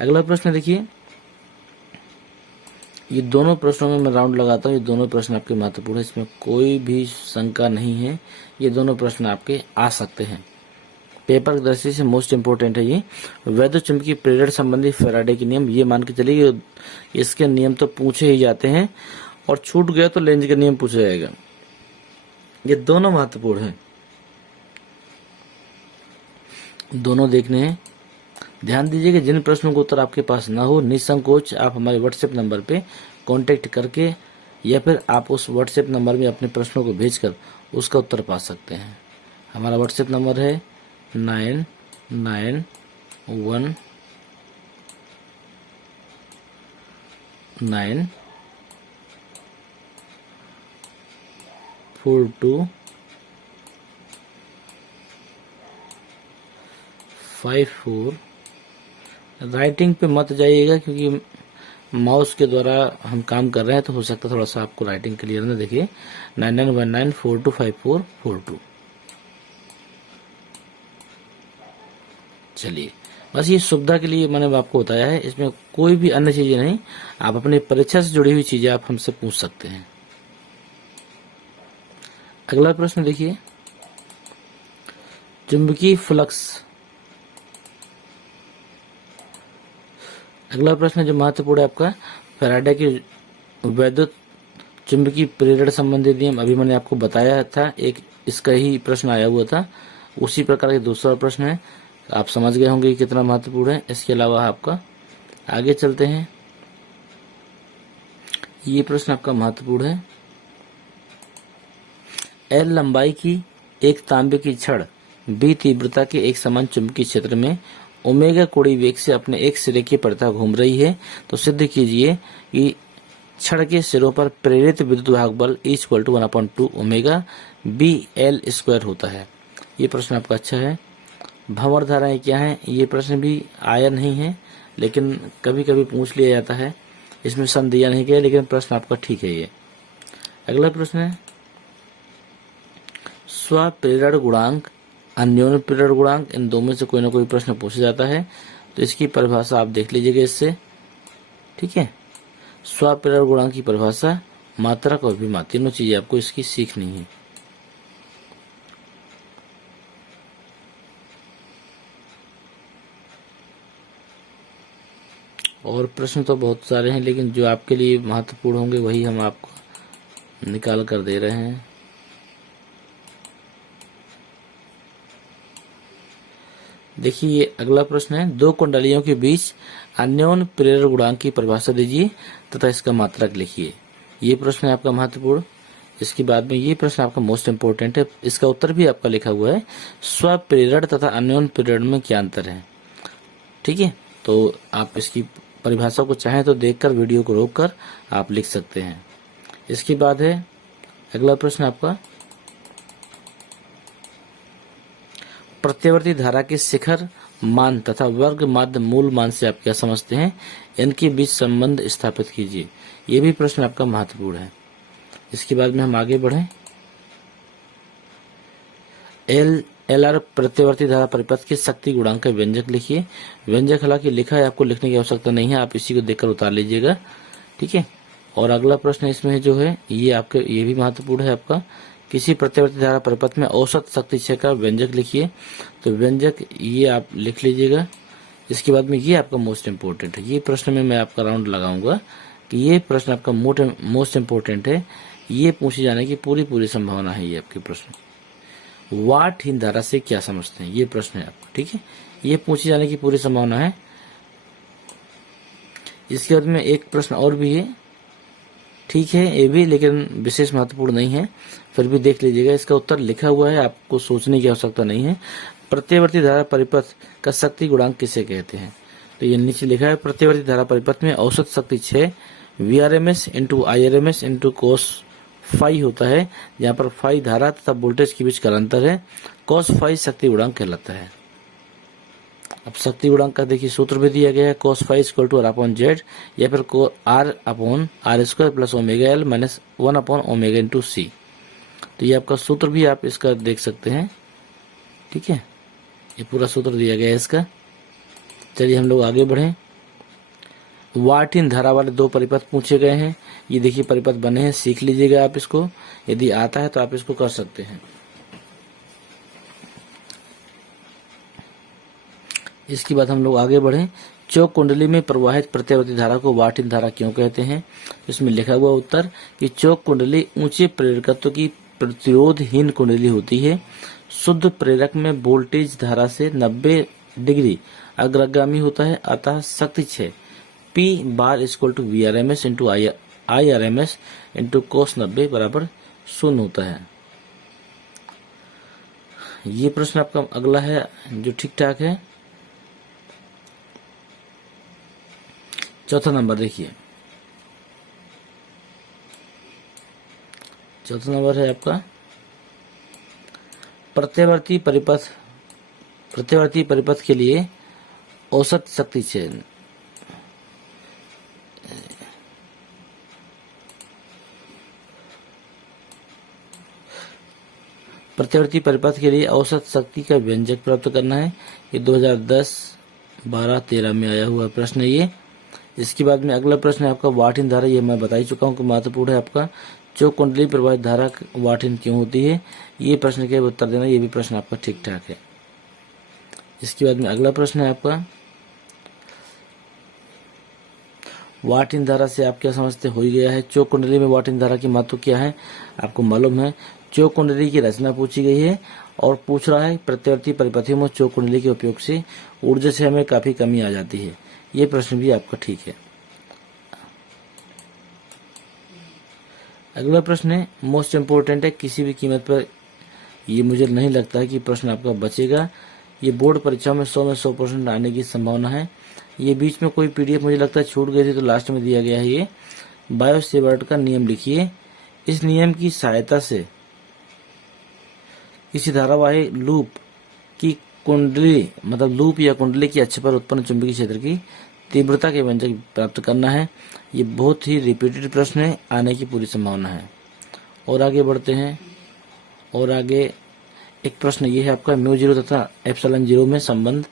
अगला प्रश्न देखिए, ये दोनों प्रश्नों में मैं राउंड लगाता हूँ। ये दोनों प्रश्न आपके महत्वपूर्ण है, इसमें कोई भी शंका नहीं है, ये दोनों प्रश्न आपके आ सकते हैं। पेपर की दृष्टि से मोस्ट इंपोर्टेंट है ये। वैद्युत चुंबकीय प्रेरण संबंधी फैराडे के नियम, ये मान के चलिए इसके नियम तो पूछे ही जाते हैं, और छूट गया तो लेंज का नियम पूछा जाएगा। ये दोनों महत्वपूर्ण हैं, दोनों देखने हैं। ध्यान दीजिए कि जिन प्रश्नों का उत्तर आपके पास ना हो, निसंकोच आप हमारे व्हाट्सएप नंबर पे कांटेक्ट करके या फिर आप उस व्हाट्सएप नंबर में अपने प्रश्नों को भेजकर उसका उत्तर पा सकते हैं। हमारा व्हाट्सएप नंबर है 99142554। राइटिंग पे मत जाइएगा क्योंकि माउस के द्वारा हम काम कर रहे हैं, तो हो सकता है थोड़ा सा आपको राइटिंग क्लियर ना देखिए। 9919425442। चलिए, बस ये सुविधा के लिए मैंने आपको बताया है, इसमें कोई भी अन्य चीजें नहीं। आप अपनी परीक्षा से जुड़ी हुई चीजें आप हमसे पूछ सकते हैं। अगला प्रश्न देखिए, चुंबकीय फ्लक्स। अगला प्रश्न जो महत्वपूर्ण है आपका, फैराडे की वैद्युत चुंबकीय प्रेरण संबंधी नियम। अभी मैंने आपको बताया था, एक इसका ही प्रश्न आया हुआ था, उसी प्रकार के दूसरा प्रश्न है। आप समझ गए होंगे कितना महत्वपूर्ण है। इसके अलावा आपका आगे चलते हैं, ये प्रश्न आपका महत्वपूर्ण है। एल लंबाई की एक तांबे की छड़ बी तीव्रता के एक समान चुंबकीय क्षेत्र में ओमेगा कोणीय वेग से अपने एक सिरे की परिधि घूम रही है, तो सिद्ध कीजिए कि छड़ के सिरों पर प्रेरित विद्युत भाग बल equal to 1/2 omega B L square होता है। ये प्रश्न आपका अच्छा है। भंवर धाराएं क्या है, ये प्रश्न भी आया नहीं है, लेकिन कभी कभी पूछ लिया जाता है। इसमें सन दिया नहीं गया, लेकिन प्रश्न आपका ठीक है। ये अगला प्रश्न है, स्वप्रेरण गुणांक, अन्योन्य प्रेरण गुणांक, इन दो में से कोई ना कोई प्रश्न पूछा जाता है, तो इसकी परिभाषा आप देख लीजिएगा इससे। ठीक है, स्वप्रेरण गुणांक की परिभाषा, मात्रक और विमा, तीनों चीजें आपको इसकी सीखनी है। और प्रश्न तो बहुत सारे हैं, लेकिन जो आपके लिए महत्वपूर्ण होंगे वही हम आपको निकाल कर दे रहे हैं। देखिए, ये अगला प्रश्न है, दो कुंडलियों के बीच अन्योन्य प्रेरण गुणांक की परिभाषा दीजिए तथा इसका मात्रक लिखिए। ये प्रश्न है आपका महत्वपूर्ण। इसके बाद में ये प्रश्न आपका मोस्ट इंपोर्टेंट है, इसका उत्तर भी आपका लिखा हुआ है, स्वप्रेरण तथा अन्योन्य प्रेरण में क्या अंतर है। ठीक है, तो आप इसकी परिभाषा को चाहें तो देखकर वीडियो को रोककर आप लिख सकते हैं। इसके बाद है अगला प्रश्न आपका, प्रत्यावर्ती धारा के शिखर मान तथा वर्ग माध्य मूल मान से आप क्या समझते हैं, इनके बीच संबंध स्थापित कीजिए। ये भी प्रश्न आपका महत्वपूर्ण है। इसके बाद में हम आगे बढ़ें, एल आर प्रत्यावर्ती धारा परिपथ के शक्ति गुणांक का व्यंजक लिखिए। व्यंजक हालांकि लिखा है, आपको लिखने की आवश्यकता नहीं है, आप इसी को देखकर उतार लीजिएगा। ठीक है, और अगला प्रश्न इसमें जो है ये भी महत्वपूर्ण है आपका, किसी प्रत्यावर्ती धारा परिपथ में औसत शक्ति क्षय का व्यंजक लिखिए। तो व्यंजक ये आप लिख लीजिएगा। इसके बाद में ये आपका मोस्ट इंपोर्टेंट है, ये प्रश्न में मैं आपका राउंड लगाऊंगा कि ये प्रश्न आपका मोस्ट इंपोर्टेंट है, ये पूछे जाने की पूरी संभावना है। ये आपके प्रश्न, वाटहीन धारा से क्या समझते हैं, ये प्रश्न है आपका। ठीक है, ये पूछे जाने की पूरी संभावना है। इसके बाद में एक प्रश्न और भी है, ठीक है ये भी, लेकिन विशेष महत्वपूर्ण नहीं है, फिर भी देख लीजिएगा। इसका उत्तर लिखा हुआ है, आपको सोचने की आवश्यकता नहीं है। प्रत्यावर्ती धारा परिपथ का शक्ति गुणांक किसे कहते हैं, तो ये नीचे लिखा है, प्रत्यावर्ती धारा परिपथ में औसत शक्ति 6 VRMS into IRMS into cos phi होता है, जहाँ पर फाई धारा तथा वोल्टेज के बीच का अंतर है। कोस फाई शक्ति गुणांक कहलाता है। अब शक्ति गुणांक का देखिए सूत्र भी दिया गया है, cos phi equal to R/Z या फिर R/R² plus omega L minus 1/ओमेगा इंटू C। तो ये आपका सूत्र भी आप इसका देख सकते हैं। ठीक है, ये पूरा सूत्र दिया गया है इसका। चलिए हम लोग आगे बढ़ें। वाटहीन धारा वाले दो परिपथ पूछे गए हैं, ये देखिए परिपथ बने हैं, सीख लीजिएगा आप इसको, यदि आता है तो आप इसको कर सकते हैं। इसके बाद हम लोग आगे बढ़ें, चौक कुंडली में प्रवाहित प्रत्यावर्ती धारा को वाटहीन धारा क्यों कहते हैं। इसमें लिखा हुआ उत्तर कि चौक कुंडली ऊंचे प्रेरकत्व की प्रतिरोधहीन कुंडली होती है। शुद्ध प्रेरक में वोल्टेज धारा से 90 डिग्री अग्रगामी होता है, अतः शक्ति क्षय P bar equal to VRMS into IRMS into cos 90 बराबर 0 होता है। ये प्रश्न आपका अगला है जो ठीक ठाक है। चौथा नंबर देखिए, चौथा नंबर है आपका, प्रत्यावर्ती परिपथ के लिए औसत शक्ति क्षय। प्रत्यावर्ती परिपथ के लिए औसत शक्ति का व्यंजक प्राप्त करना है। ये 2010, 12, 13 में आया हुआ प्रश्न है ये। इसके बाद में अगला प्रश्न है आपका वाट इन धारा। ये मैं बता ही चुका हूँ कि महत्वपूर्ण है आपका। चौक कुंडली प्रवाहित धारा वाट इन क्यों होती है, ये प्रश्न के उत्तर देना। ये भी प्रश्न आपका ठीक ठाक है। इसके बाद में अगला प्रश्न है आपका वाट इन धारा से आप क्या समझते हो ही गया है। चौक कुंडली में वाट इन धारा की महत्व क्या है, आपको मालूम है। चौक कुंडली की रचना पूछी गई है और पूछ रहा है प्रत्यावर्ती परिपथियों में चौक कुंडली के उपयोग से ऊर्जा से हमें काफी कमी आ जाती है। ये प्रश्न भी आपका ठीक है। अगला प्रश्न है मोस्ट इम्पोर्टेंट है, किसी भी कीमत पर। ये मुझे नहीं लगता है कि प्रश्न आपका बचेगा। ये बोर्ड परीक्षा में 100 में 100% आने की संभावना है। ये बीच में कोई पीडीएफ मुझे लगता है छूट गई थी तो लास्ट में दिया गया है। ये बायो-सेवर्ट का नियम लिखिए। इस नियम की सहायता से किसी धारावाही लूप की कुंडली मतलब लूप या कुंडली की अक्ष पर उत्पन्न चुंबकीय क्षेत्र की तीव्रता के व्यंजक प्राप्त करना है। ये बहुत ही रिपीटेड प्रश्न है, आने की पूरी संभावना है। और आगे बढ़ते हैं। और आगे एक प्रश्न ये है आपका म्यू जीरो तथा एप्सिलॉन जीरो में संबंध।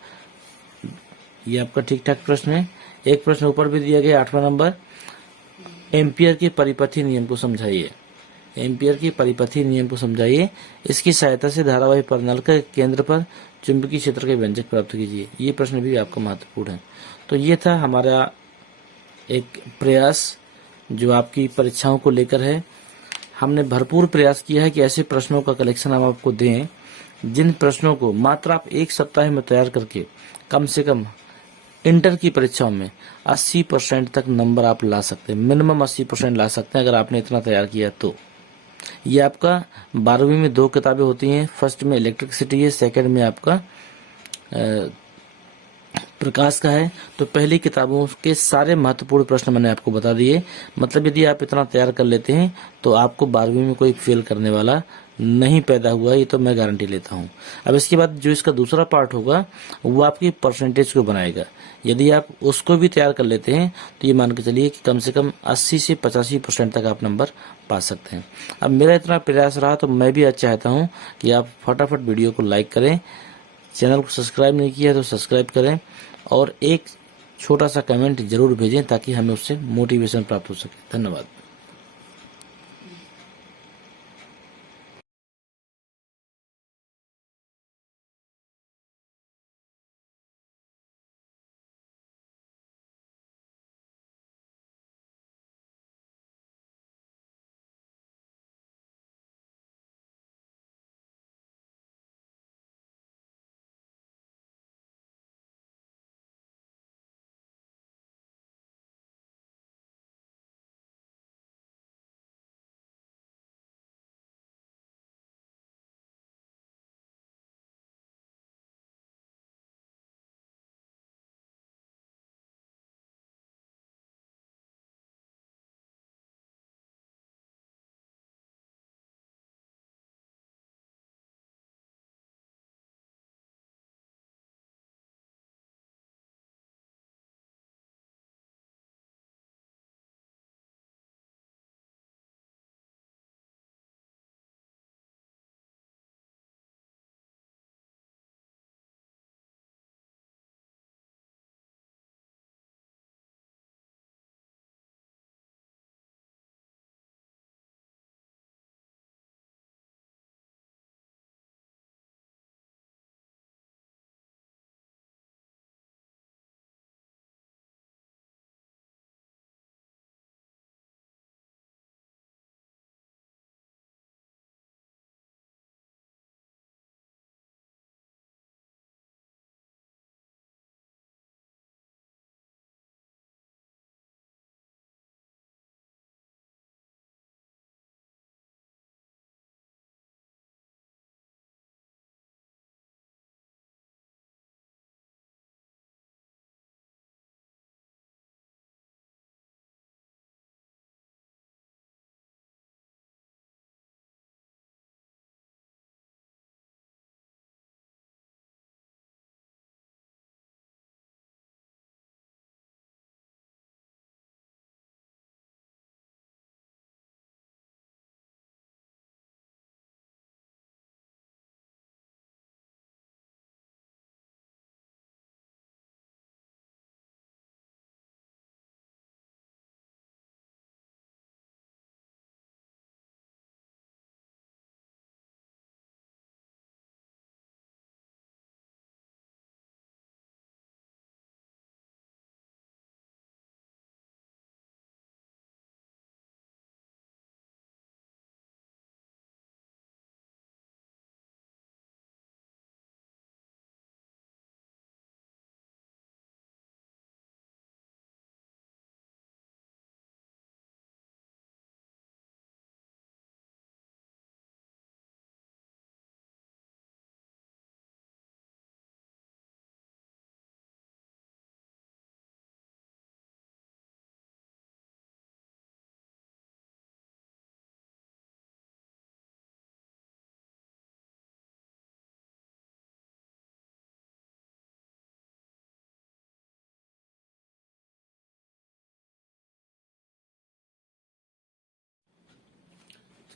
ये आपका ठीक ठाक प्रश्न है। एक प्रश्न ऊपर भी दिया गया 8वां नंबर, एम्पियर के परिपथी नियम को समझाइए। एम्पियर के परिपथी नियम को समझाइए। इसकी सहायता से धारावाही प्रणाली के केंद्र पर चुंबकीय क्षेत्र के व्यंजक प्राप्त कीजिए। ये प्रश्न भी आपका महत्वपूर्ण है। तो ये था हमारा एक प्रयास जो आपकी परीक्षाओं को लेकर है। हमने भरपूर प्रयास किया है कि ऐसे प्रश्नों का कलेक्शन हम आपको दें जिन प्रश्नों को मात्र आप एक सप्ताह में तैयार करके कम से कम इंटर की परीक्षाओं में 80% तक नंबर आप ला सकते हैं। मिनिमम 80% ला सकते हैं अगर आपने इतना तैयार किया तो। ये आपका 12वीं में 2 किताबें होती हैं। फर्स्ट में इलेक्ट्रिसिटी है, सेकंड में आपका प्रकाश का है। तो पहली किताबों के सारे महत्वपूर्ण प्रश्न मैंने आपको बता दिए। मतलब यदि आप इतना तैयार कर लेते हैं तो आपको 12वीं में कोई फेल करने वाला नहीं पैदा हुआ, ये तो मैं गारंटी लेता हूँ। अब इसके बाद जो इसका दूसरा पार्ट होगा वो आपकी परसेंटेज को बनाएगा। यदि आप उसको भी तैयार कर लेते हैं तो ये मान के चलिए कि कम से कम 80 से 85% तक आप नंबर पा सकते हैं। अब मेरा इतना प्रयास रहा तो मैं भी आज चाहता हूँ कि आप फटाफट वीडियो को लाइक करें, चैनल को सब्सक्राइब नहीं किया तो सब्सक्राइब करें और एक छोटा सा कमेंट जरूर भेजें ताकि हमें उससे मोटिवेशन प्राप्त हो सके। धन्यवाद।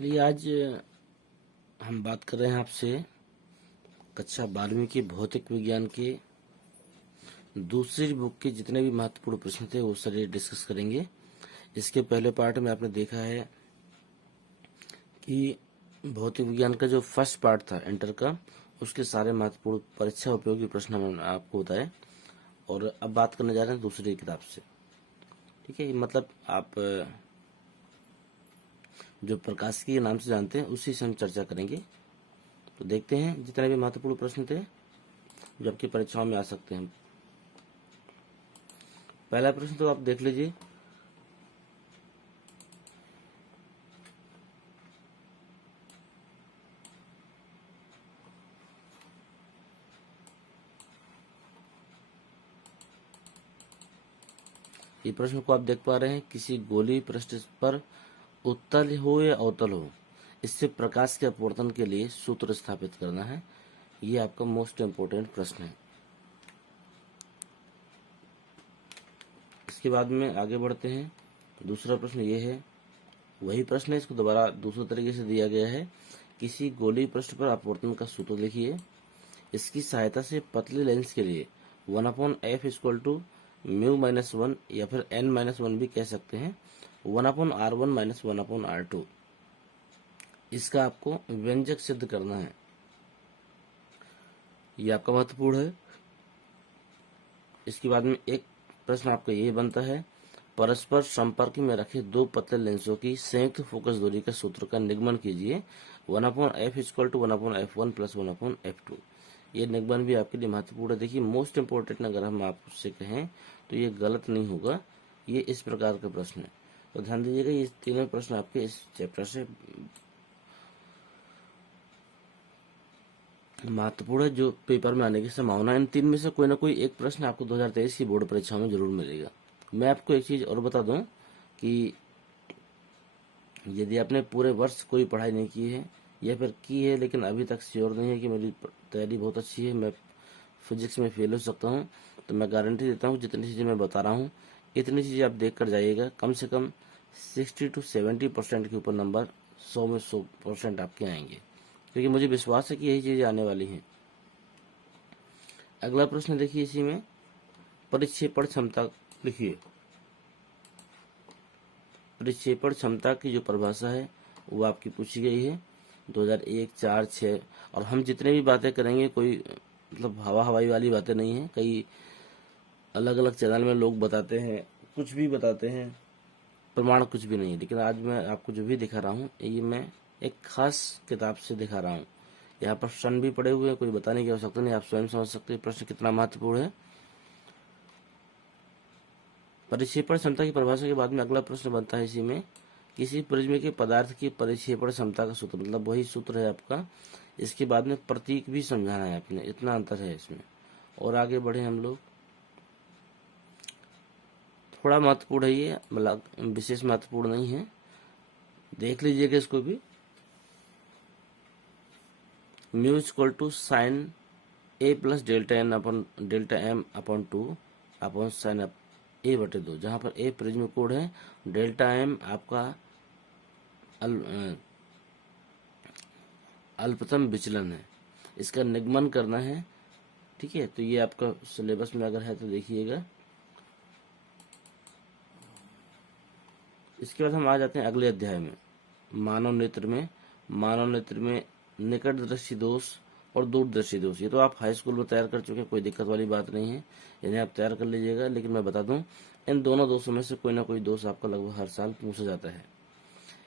चलिए आज हम बात कर रहे हैं आपसे कक्षा 12वीं की भौतिक विज्ञान के दूसरी बुक के जितने भी महत्वपूर्ण प्रश्न थे वो सारे डिस्कस करेंगे। इसके पहले पार्ट में आपने देखा है कि भौतिक विज्ञान का जो फर्स्ट पार्ट था इंटर का, उसके सारे महत्वपूर्ण परीक्षा उपयोगी प्रश्न हमने आपको बताए। और अब बात करने जा रहे हैं दूसरी किताब से। ठीक है, मतलब आप जो प्रकाशिकी के नाम से जानते हैं उसी से हम चर्चा करेंगे। तो देखते हैं जितने भी महत्वपूर्ण प्रश्न थे जो आपकी परीक्षाओं में आ सकते हैं। पहला प्रश्न तो आप देख लीजिए। ये प्रश्न को आप देख पा रहे हैं, किसी गोलीय पृष्ठ पर उत्तल हो या अवतल हो, इससे प्रकाश के अपवर्तन के लिए सूत्र स्थापित करना है। ये आपका मोस्ट इम्पोर्टेंट प्रश्न है। इसके बाद में आगे बढ़ते हैं। दूसरा प्रश्न ये है, वही प्रश्न है, इसको दोबारा दूसरे तरीके से दिया गया है। किसी गोलीय पृष्ठ पर अपवर्तन का सूत्र लिखिए। इसकी सहायता से पतले लेंस के लिए 1/f equal to mu minus 1 या फिर n माइनस 1 भी कह सकते हैं, 1/r1 माइनस 1/r2। इसका आपको व्यंजक सिद्ध करना है। ये आपका महत्वपूर्ण है। इसके बाद में एक प्रश्न आपका ये बनता है, परस्पर संपर्क में रखे दो पतले लेंसों की संयुक्त फोकस दूरी का सूत्र का निगमन कीजिए। 1/f equal to 1/f1 plus 1/f2। ये निगमन भी आपके लिए महत्वपूर्ण है। देखिए, मोस्ट इम्पोर्टेंट अगर हम आपसे कहें तो ये गलत नहीं होगा। ये इस प्रकार का प्रश्न है, तो ध्यान दीजिएगा। ये तीनों प्रश्न आपके इस चैप्टर से महत्वपूर्ण है, जो पेपर में आने की संभावना है। इन तीन में से कोई ना कोई एक प्रश्न आपको 2023 की बोर्ड परीक्षा में जरूर मिलेगा। मैं आपको एक चीज और बता दूं कि यदि आपने पूरे वर्ष कोई पढ़ाई नहीं की है या फिर की है लेकिन अभी तक श्योर नहीं है कि मेरी तैयारी बहुत अच्छी है, मैं फिजिक्स में फेल हो सकता हूं, तो मैं गारंटी देता हूं जितनी चीजें मैं बता रहा हूं इतनी चीजें आप देख कर जाइएगा। कम से कम 60 to 70% के ऊपर नंबर 100 में 100% आपके आएंगे, क्योंकि मुझे विश्वास है कि यही चीजें आने वाली हैं। अगला प्रश्न देखिए, इसी में परिक्षेपण क्षमता लिखिए। परिक्षेपण क्षमता की जो परिभाषा है वो आपकी पूछी गई है 2001, 4, 6। और हम जितने भी बातें करेंगे कोई मतलब हवाई वाली बातें नहीं है। कई अलग अलग चैनल में लोग बताते हैं, कुछ भी बताते हैं, प्रमाण कुछ भी नहीं है। लेकिन आज मैं आपको जो भी दिखा रहा हूँ ये मैं एक खास किताब से दिखा रहा हूँ। यहाँ पर प्रश्न भी पड़े हुए हैं, कोई बताने की आवश्यकता नहीं, आप स्वयं समझ सकते हैं प्रश्न कितना महत्वपूर्ण है। परिक्षेपण क्षमता की परिभाषा के बाद में अगला प्रश्न बनता है इसी में, किसी प्रिज्म के पदार्थ की परिक्षेपण क्षमता का सूत्र, मतलब वही सूत्र है आपका। इसके बाद में प्रतीक भी समझाना है आपने, इतना अंतर है इसमें। और आगे बढ़े हम लोग, थोड़ा महत्वपूर्ण है ये, मतलब विशेष महत्वपूर्ण नहीं है, देख लीजिएगा इसको भी। Mu equal to sine A plus delta N upon delta M upon 2 upon sine A बटे 2, जहां पर ए प्रिज्म कोड है, डेल्टा एम आपका अल्पतम विचलन है। इसका निगमन करना है। ठीक है, तो ये आपका सिलेबस में अगर है तो देखिएगा। इसके बाद हम आ जाते हैं अगले अध्याय में, मानव नेत्र में निकट दृष्टि दोष और दूरदर्शी दोष। ये तो आप हाई स्कूल में तैयार कर चुके हैं, कोई दिक्कत वाली बात नहीं है, इन्हें आप तैयार कर लीजिएगा। लेकिन मैं बता दूं, इन दोनों दोषों में से कोई ना कोई दोष आपका लगभग हर साल पूछा जाता है।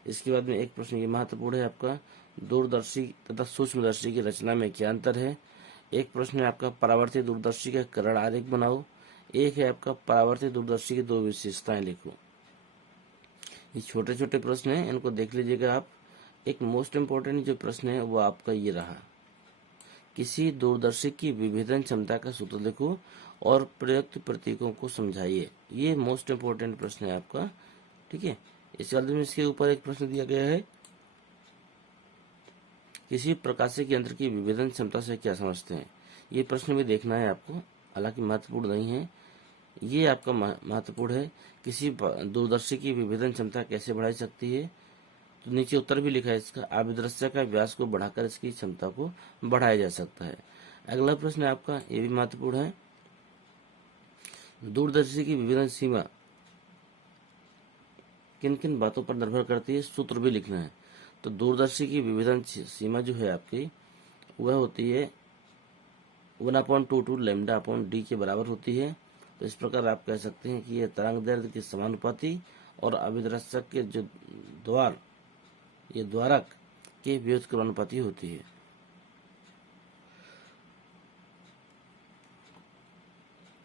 इसके बाद में एक प्रश्न ये महत्वपूर्ण है आपका, दूरदर्शी तथा सूक्ष्मदर्शी की रचना में क्या अंतर है। एक प्रश्न है आपका, परावर्तित दूरदर्शी का कर्ण आरेख बनाओ। एक है आपका, परावर्तित दूरदर्शी की दो विशेषताएं लिखो। ये छोटे छोटे प्रश्न हैं, इनको देख लीजिएगा आप। एक मोस्ट इम्पोर्टेंट जो प्रश्न है वो आपका ये रहा, किसी दूरदर्शी की विभेदन क्षमता का सूत्र लिखो और प्रयुक्त प्रतीकों को समझाइए। ये मोस्ट इम्पोर्टेंट प्रश्न है आपका। ठीक है, इसके बाद में इसके ऊपर एक प्रश्न दिया गया है, किसी प्रकाशिक यंत्र की विभेदन क्षमता से क्या समझते हैं। ये प्रश्न भी देखना है आपको, हालांकि महत्वपूर्ण नहीं है। ये आपका महत्वपूर्ण है, किसी दूरदर्शी की विभेदन क्षमता कैसे बढ़ाई सकती है। तो नीचे उत्तर भी लिखा है इसका, अभिदृश्य का व्यास को बढ़ाकर इसकी क्षमता को बढ़ाया जा सकता है। अगला प्रश्न है आपका, ये भी महत्वपूर्ण है, दूरदर्शी की विभेदन सीमा किन किन बातों पर निर्भर करती है, सूत्र भी लिखना है। तो दूरदर्शी की विभेदन सीमा जो है आपकी वह होती है 1/22 लैम्डा अपॉन डी के बराबर होती है। तो इस प्रकार आप कह सकते हैं कि यह तरंग दैर्ध्य के समानुपाती और अभिदर्शक के जो द्वारक के व्युत्क्रमानुपाती होती है।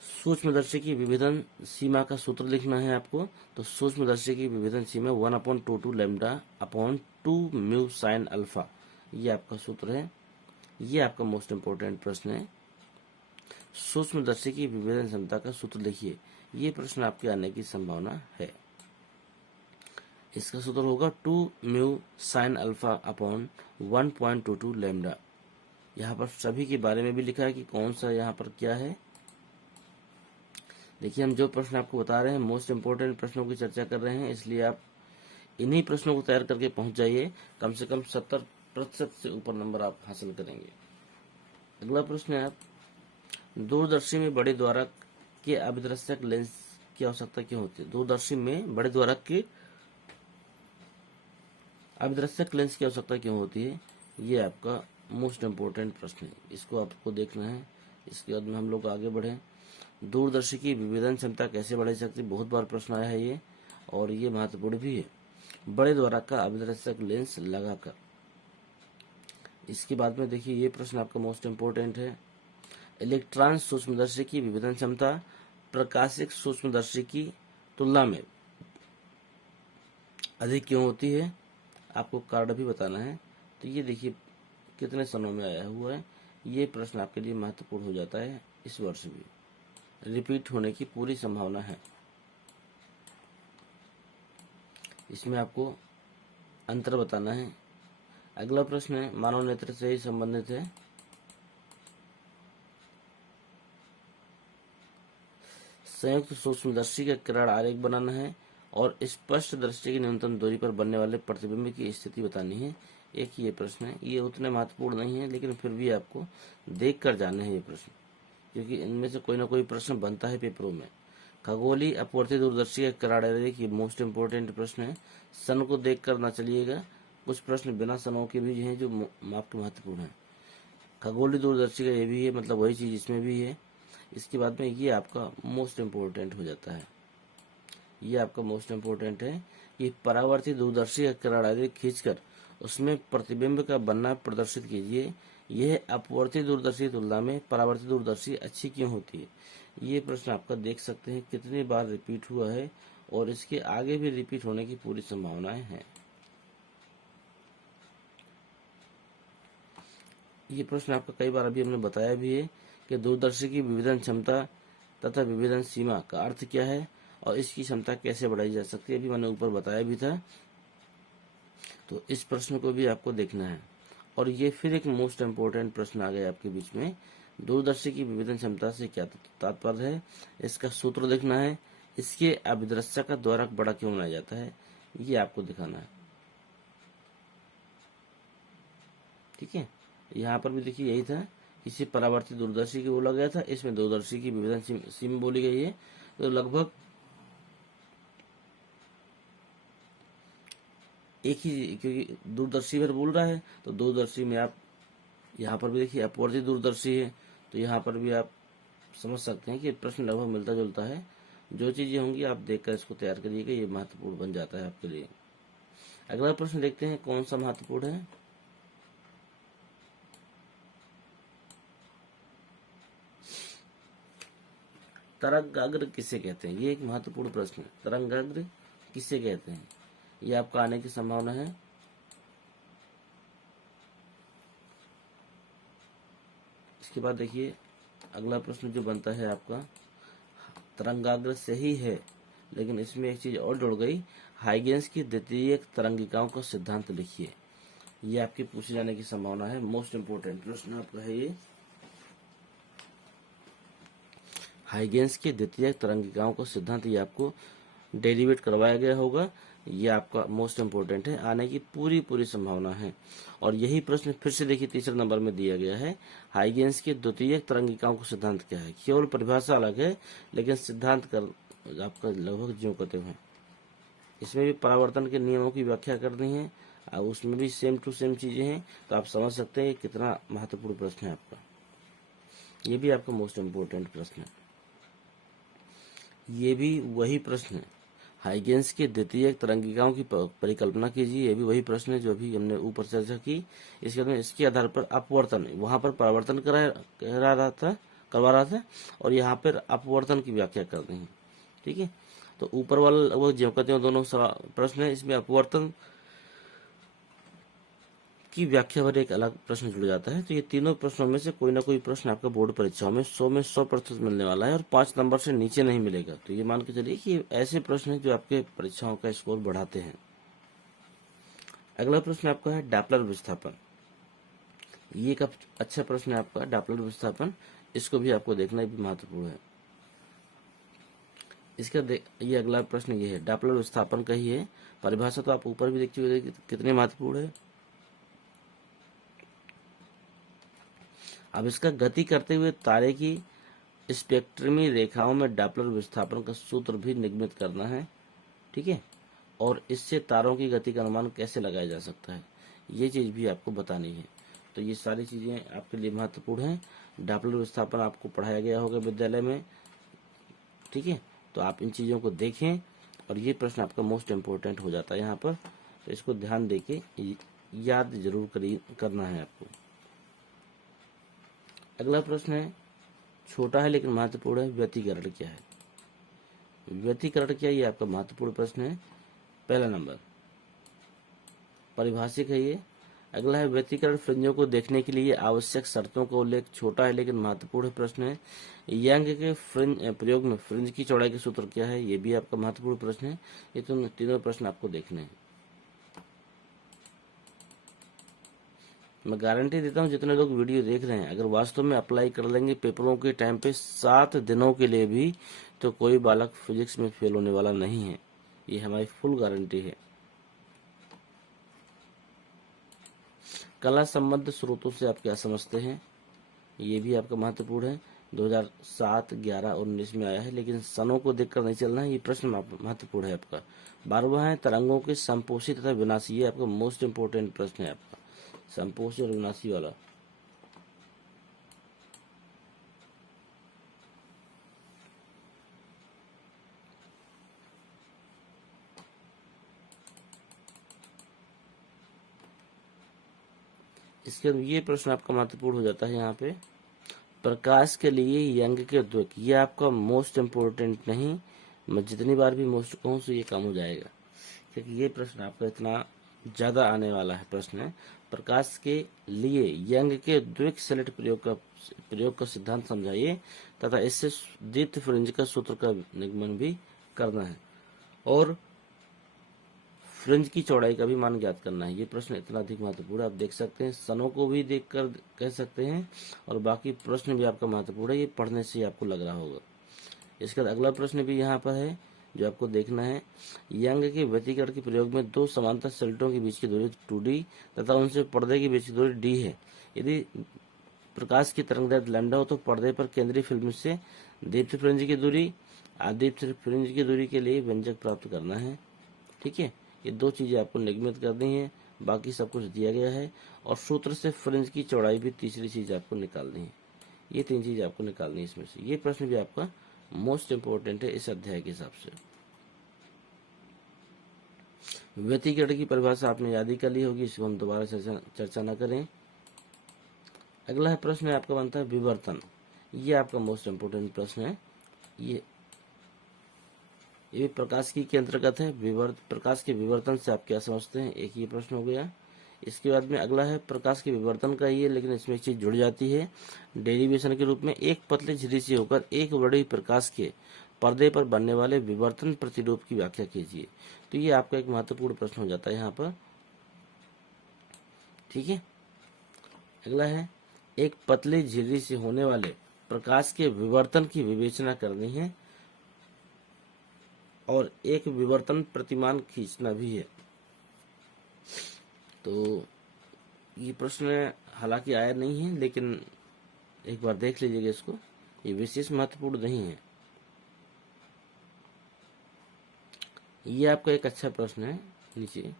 सूक्ष्मदर्शी की विभेदन सीमा का सूत्र लिखना है आपको। तो सूक्ष्मदर्शी की विभेदन सीमा 1/22 lambda upon 2 mu sine alpha, ये आपका सूत्र है। ये आपका मोस्ट इम्पोर्टेंट प्रश्न है। सूक्ष्मदर्शी की विभेदन क्षमता का सूत्र लिखिए, ये प्रश्न आपके आने की संभावना है। इसका सूत्र होगा 2 mu sine alpha upon 1.22 lambda. यहाँ पर सभी के बारे में भी लिखा है कि कौन सा यहाँ पर क्या है। देखिए, हम जो प्रश्न आपको बता रहे हैं मोस्ट इम्पोर्टेंट प्रश्नों की चर्चा कर रहे हैं, इसलिए आप इन्हीं प्रश्नों को तैयार करके पहुंच जाइए। कम से कम 70% से ऊपर नंबर आप हासिल करेंगे। अगला प्रश्न है, आप दूरदर्शी में बड़े द्वारक के अभिदर्शक लेंस की आवश्यकता क्यों होती है? दूरदर्शी में बड़े द्वारक के अभिदर्शक लेंस की आवश्यकता क्यों होती है? ये आपका मोस्ट इम्पोर्टेंट प्रश्न है, इसको आपको देखना है। इसके बाद में हम लोग आगे बढ़े। दूरदर्शी की विभेदन क्षमता कैसे बढ़ाई सकती है? बहुत बार प्रश्न आया है ये, और ये महत्वपूर्ण भी है। बड़े द्वारक का अभिदर्शक लेंस लगाकर। इसके बाद में देखिए, ये प्रश्न आपका मोस्ट इम्पोर्टेंट है। इलेक्ट्रॉन सूक्ष्मदर्शी की विभेदन क्षमता प्रकाशिक सूक्ष्मदर्शी की तुलना में अधिक क्यों होती है? आपको कार्ड भी बताना है। तो ये देखिए कितने सनों में आया हुआ है। ये प्रश्न आपके लिए महत्वपूर्ण हो जाता है, इस वर्ष भी रिपीट होने की पूरी संभावना है। इसमें आपको अंतर बताना है। अगला प्रश्न है, मानव नेत्र से ही संबंधित है। संयुक्त सूक्ष्मदर्शी का किरण आरेख बनाना है और स्पष्ट दृष्टि की न्यूनतम दूरी पर बनने वाले प्रतिबिंब की स्थिति बतानी है। एक ये प्रश्न है, ये उतने महत्वपूर्ण नहीं है, लेकिन फिर भी आपको देख कर जाने हैं ये प्रश्न, क्योंकि इनमें से कोई ना कोई प्रश्न बनता है पेपरों में। खगोलीय अपवर्ती दूरदर्शी का किरण आरेख, ये मोस्ट इम्पोर्टेंट प्रश्न है। सन को देख कर ना चलिएगा, कुछ प्रश्न बिना सनों के भी हैं जो आपके महत्वपूर्ण है। खगोलीय दूरदर्शी का ये भी है, मतलब वही चीज इसमें भी है। इसके बाद में ये आपका मोस्ट इम्पोर्टेंट हो जाता है। ये आपका मोस्ट इम्पोर्टेंट है कि परावर्ती दूरदर्शी का किरण आरेख खींचकर उसमें प्रतिबिंब का बनना प्रदर्शित कीजिए। यह अपवर्ती दूरदर्शी तुलना में परावर्ती दूरदर्शी अच्छी क्यों होती है? ये प्रश्न आपका देख सकते हैं कितनी बार रिपीट हुआ है, और इसके आगे भी रिपीट होने की पूरी संभावनाएं हैं। ये प्रश्न आपका कई बार अभी हमने बताया भी है कि दूरदर्शी की विभेदन क्षमता तथा विभेदन सीमा का अर्थ क्या है और इसकी क्षमता कैसे बढ़ाई जा सकती है, अभी मैंने ऊपर बताया भी था। तो इस प्रश्न को भी आपको देखना है। और ये फिर एक मोस्ट इम्पोर्टेंट प्रश्न आ गया आपके बीच में, दूरदर्शी की विभेदन क्षमता से क्या तात्पर्य है, इसका सूत्र देखना है। इसके अभिदृश्य का द्वारक बड़ा क्यों बनाया जाता है, ये आपको दिखाना है। ठीक है, यहाँ पर भी देखिए यही था, इसे परावर्ती दूरदर्शी की बोला गया था, इसमें दूरदर्शी की विभेदन सीमा बोली गई है। तो लगभग एक ही, क्योंकि दूरदर्शी पर बोल रहा है, तो दूरदर्शी में आप यहाँ पर भी देखिए अपवर्ती दूरदर्शी है, तो यहाँ पर भी आप समझ सकते हैं कि प्रश्न लगभग मिलता जुलता है। जो चीजें होंगी आप देखकर इसको तैयार करिएगा, ये महत्वपूर्ण बन जाता है आपके लिए। अगला प्रश्न देखते हैं कौन सा महत्वपूर्ण है। तरंगाग्र किसे कहते हैं? ये एक महत्वपूर्ण प्रश्न है। तरंगाग्र किसे कहते हैं, ये आपका आने की संभावना है। इसके बाद देखिए अगला प्रश्न जो बनता है आपका, तरंगाग्र सही है, लेकिन इसमें एक चीज और जुड़ गई, हाइगेंस की द्वितीयक तरंगिकाओं का सिद्धांत लिखिए। ये आपके पूछे जाने की संभावना है। मोस्ट इम्पोर्टेंट प्रश्न आपका है ये। हाइगेंस की द्वितीयक तरंगिकाओं का सिद्धांत, ये आपको डेरिवेट करवाया गया होगा। ये आपका मोस्ट इम्पोर्टेंट है, आने की पूरी पूरी संभावना है। और यही प्रश्न फिर से देखिए तीसरे नंबर में दिया गया है, हाइगेंस की द्वितीयक तरंगिकाओं का सिद्धांत क्या है। केवल परिभाषा अलग है लेकिन सिद्धांत कर आपका लगभग ज्यों कहते हुए। इसमें भी परावर्तन के नियमों की व्याख्या करनी है और उसमें भी सेम टू सेम चीजें हैं, तो आप समझ सकते हैं कितना महत्वपूर्ण प्रश्न है आपका। ये भी आपका मोस्ट इम्पोर्टेंट प्रश्न है। ये भी वही प्रश्न है, हाइगेंस की द्वितीयक तरंगिकाओं की परिकल्पना कीजिए। ये भी वही प्रश्न है जो अभी हमने ऊपर चर्चा की। इसके बाद में इसके आधार पर अपवर्तन, वहां पर परावर्तन करवा रहा था और यहाँ पर अपवर्तन की व्याख्या करनी है। ठीक है, तो ऊपर वाला वो जो कहते हैं दोनों प्रश्न है, इसमें अपवर्तन की व्याख्या पर एक अलग प्रश्न जुड़ जाता है। तो ये तीनों प्रश्नों में से कोई ना कोई प्रश्न आपका बोर्ड परीक्षाओं में 100% मिलने वाला है और 5 नंबर से नीचे नहीं मिलेगा। तो ये मान के चलिए कि ऐसे प्रश्न हैं जो आपके परीक्षाओं का स्कोर बढ़ाते हैं। अगला प्रश्न आपका है डॉपलर विस्थापन। ये एक अच्छा प्रश्न है आपका, डॉपलर विस्थापन। इसको भी आपको देखना भी महत्वपूर्ण है। इसका ये अगला प्रश्न ये है, डॉपलर विस्थापन का ही है। परिभाषा तो आप ऊपर भी देखते हुए कितने महत्वपूर्ण है। अब इसका गति करते हुए तारे की स्पेक्ट्रमी रेखाओं में डॉपलर विस्थापन का सूत्र भी निगमित करना है। ठीक है, और इससे तारों की गति का अनुमान कैसे लगाया जा सकता है, ये चीज भी आपको बतानी है। तो ये सारी चीजें आपके लिए महत्वपूर्ण हैं। डॉपलर विस्थापन आपको पढ़ाया गया होगा विद्यालय में। ठीक है, तो आप इन चीजों को देखें और ये प्रश्न आपका मोस्ट इम्पोर्टेंट हो जाता है यहाँ पर। तो इसको ध्यान देके याद जरूर करना है आपको। अगला प्रश्न है, छोटा है लेकिन महत्वपूर्ण है, व्यतिकरण क्या है। व्यतिकरण क्या, ये आपका महत्वपूर्ण प्रश्न है। पहला नंबर परिभाषिक है ये। अगला है, व्यतिकरण फ्रिंजों को देखने के लिए आवश्यक शर्तों का उल्लेख। छोटा है लेकिन महत्वपूर्ण प्रश्न है। यंग के फ्रिंज प्रयोग में फ्रिंज की चौड़ाई के सूत्र क्या है, ये भी आपका महत्वपूर्ण प्रश्न है। ये तो तीनों प्रश्न आपको देखने हैं। मैं गारंटी देता हूँ जितने लोग वीडियो देख रहे हैं, अगर वास्तव में अप्लाई कर लेंगे पेपरों के टाइम पे 7 दिनों के लिए भी, तो कोई बालक फिजिक्स में फेल होने वाला नहीं है। ये हमारी फुल गारंटी है। कला संबद्ध स्रोतों से आप क्या समझते हैं, ये भी आपका महत्वपूर्ण है। 2007, 11, 19 में आया है, लेकिन सनों को देखकर नहीं चलना है। ये प्रश्न महत्वपूर्ण है आपका। 12वां है, तरंगों के संपोषी तथा विनाशी। ये आपका मोस्ट इम्पोर्टेंट प्रश्न है आपका, संपोषी और विनाशी वाला। इसके ये प्रश्न आपका महत्वपूर्ण हो जाता है यहाँ पे, प्रकाश के लिए यंग के द्विक। ये आपका मोस्ट इम्पोर्टेंट नहीं, मैं जितनी बार भी मोस्ट कहूँ तो ये कम हो जाएगा, क्योंकि ये प्रश्न आपका इतना ज्यादा आने वाला है। प्रश्न है, प्रकाश के लिए यंग के द्विक सेलेट प्रयोग का सिद्धांत समझाइए तथा इससे दीप्त फ्रिंज का सूत्र का निगमन भी करना है और फ्रिंज की चौड़ाई का भी मान ज्ञात करना है। ये प्रश्न इतना अधिक महत्वपूर्ण है, आप देख सकते हैं। सनों को भी देखकर कह सकते हैं और बाकी प्रश्न भी आपका महत्वपूर्ण है। ये पढ़ने से आपको लग रहा होगा। इसके बाद अगला प्रश्न भी यहाँ पर है जो आपको देखना है, यंग के व्यतिकरण के प्रयोग में 2 समांतर सेल्टों के बीच की दूरी 2d तथा उनसे पर्दे के बीच की दूरी d है। यदि प्रकाश की तरंगदैर्घ्य लैम्डा हो तो पर्दे पर केंद्रीय फिल्म से दीप्त फ्रिंज की दूरी, अदीप्त फ्रिंज की दूरी के लिए व्यंजक प्राप्त करना है। ठीक है, ये 2 चीजें आपको निगमित करनी है, बाकी सब कुछ दिया गया है। और सूत्र से फ्रिंज की चौड़ाई भी तीसरी चीज आपको निकालनी है। ये 3 चीज आपको निकालनी है इसमें से। ये प्रश्न भी आपका मोस्ट इम्पोर्टेंट है इस अध्याय के हिसाब से। व्यतिकरण की परिभाषा आपने याद ही कर ली होगी, इसको हम दोबारा चर्चा न करें। अगला है प्रश्न है आपका बनता है विवर्तन। ये आपका मोस्ट इम्पोर्टेंट प्रश्न है। ये प्रकाश की के अंतर्गत है। प्रकाश के विवर्तन से आप क्या समझते हैं, एक ये प्रश्न हो गया। इसके बाद में अगला है प्रकाश के विवर्तन का ही है, लेकिन इसमें एक चीज जुड़ जाती है डेरिवेशन के रूप में। एक पतली झिल्ली से होकर एक बड़ी प्रकाश के पर्दे पर बनने वाले विवर्तन प्रतिरूप की व्याख्या कीजिए। तो ये आपका एक महत्वपूर्ण प्रश्न हो जाता है यहाँ पर। ठीक है, अगला है एक पतली झिल्ली से होने वाले प्रकाश के विवर्तन की विवेचना करनी है। और एक विवर्तन प्रतिमान खींचना भी है। तो ये प्रश्न हालांकि आया नहीं है, लेकिन एक बार देख लीजिएगा इसको, ये विशेष महत्वपूर्ण नहीं है। ये आपका एक अच्छा प्रश्न है नीचे,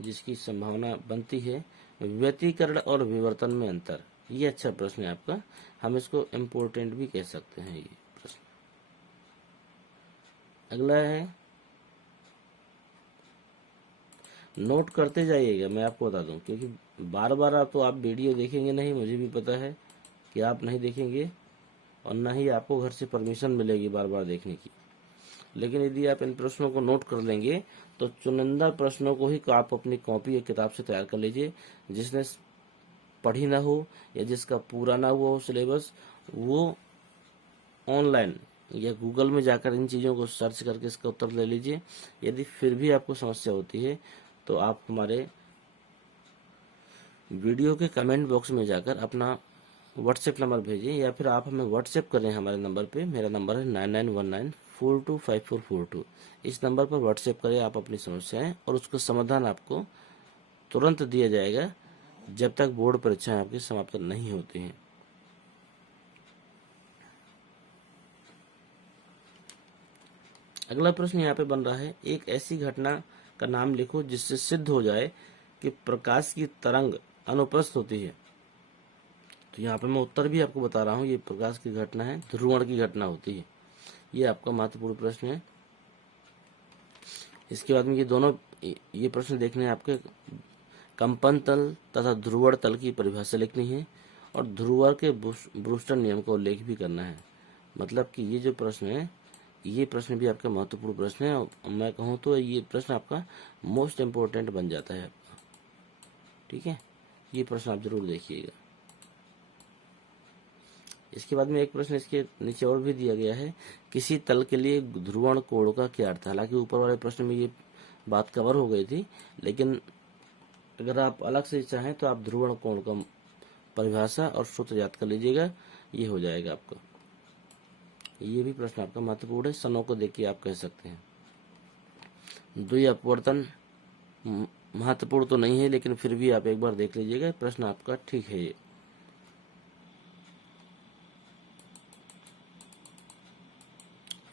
जिसकी संभावना बनती है व्यतिकरण और विवर्तन में अंतर। ये अच्छा प्रश्न है आपका, हम इसको इम्पोर्टेंट भी कह सकते हैं ये प्रश्न। अगला है, नोट करते जाइएगा, मैं आपको बता दूं, क्योंकि बार बार आप तो आप वीडियो देखेंगे नहीं, मुझे भी पता है कि आप नहीं देखेंगे और ना ही आपको घर से परमिशन मिलेगी बार बार देखने की। लेकिन यदि आप इन प्रश्नों को नोट कर लेंगे तो चुनिंदा प्रश्नों को ही आप अपनी कॉपी या किताब से तैयार कर लीजिए। जिसने पढ़ी ना हो या जिसका पूरा ना हुआ हो सिलेबस, वो ऑनलाइन या गूगल में जाकर इन चीज़ों को सर्च करके इसका उत्तर ले लीजिए। यदि फिर भी आपको समस्या होती है तो आप हमारे वीडियो के कमेंट बॉक्स में जाकर अपना व्हाट्सएप नंबर भेजिए, या फिर आप हमें व्हाट्सएप करें हमारे नंबर पे। मेरा नंबर है 9919425442। इस नंबर पर व्हाट्सएप करें आप अपनी समस्याएं, और उसका समाधान आपको तुरंत दिया जाएगा जब तक बोर्ड परीक्षाएं आपकी समाप्त नहीं होती हैं। अगला प्रश्न यहाँ पे बन रहा है, एक ऐसी घटना का नाम लिखो जिससे सिद्ध हो जाए कि प्रकाश की तरंग अनुप्रस्थ होती है। तो यहाँ पे मैं उत्तर भी आपको बता रहा हूँ, ये प्रकाश की घटना है, ध्रुवण की घटना होती है। ये आपका महत्वपूर्ण प्रश्न है। इसके बाद में ये प्रश्न देखने हैं आपके, कंपन तल तथा ध्रुवण तल की परिभाषा लिखनी है और ध्रुवर के ब्रूस्टर नियम का उल्लेख भी करना है। मतलब कि ये जो प्रश्न है, ये प्रश्न भी आपका महत्वपूर्ण प्रश्न है, और मैं कहूँ तो ये प्रश्न आपका मोस्ट इम्पोर्टेंट बन जाता है आपका। ठीक है, ये प्रश्न आप जरूर देखिएगा। इसके बाद में एक प्रश्न इसके नीचे और भी दिया गया है, किसी तल के लिए ध्रुवण कोण का क्या अर्थ है। हालांकि ऊपर वाले प्रश्न में ये बात कवर हो गई थी, लेकिन अगर आप अलग से चाहें तो आप ध्रुवण कोण का परिभाषा और सूत्र याद कर लीजिएगा, ये हो जाएगा आपका। ये भी प्रश्न आपका महत्वपूर्ण है, सनों को देख के आप कह सकते हैं। द्वि अपवर्तन महत्वपूर्ण तो नहीं है, लेकिन फिर भी आप एक बार देख लीजिएगा, प्रश्न आपका ठीक है।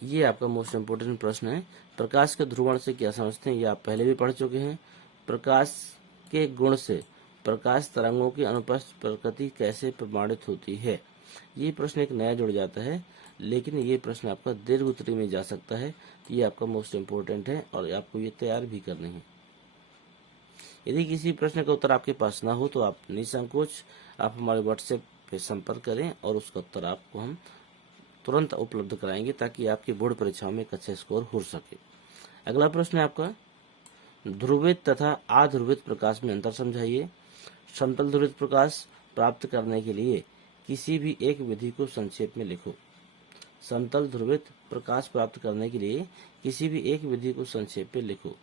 ये आपका मोस्ट इम्पोर्टेंट प्रश्न है, प्रकाश के ध्रुवण से क्या समझते हैं। ये आप पहले भी पढ़ चुके हैं। प्रकाश के गुण से प्रकाश तरंगों की अनुप्रस्थ प्रकृति कैसे प्रमाणित होती है। ये प्रश्न एक नया जुड़ जाता है, लेकिन ये प्रश्न आपका दीर्घ उत्तरी में जा सकता है। ये आपका मोस्ट इम्पोर्टेंट है और आपको ये तैयार भी करने हैं। यदि किसी प्रश्न का उत्तर आपके पास ना हो तो आप निसंकोच आप हमारे व्हाट्सएप पे संपर्क करें और उसका उत्तर आपको हम तुरंत उपलब्ध कराएंगे, ताकि आपकी बोर्ड परीक्षाओं में एक अच्छा स्कोर हो सके। अगला प्रश्न है आपका, ध्रुवित तथा अध्रुवित प्रकाश में अंतर समझाइए। समतल ध्रुवित प्रकाश प्राप्त करने के लिए किसी भी एक विधि को संक्षेप में लिखो। समतल ध्रुवित प्रकाश प्राप्त करने के लिए किसी भी एक विधि को संक्षेप में लिखो।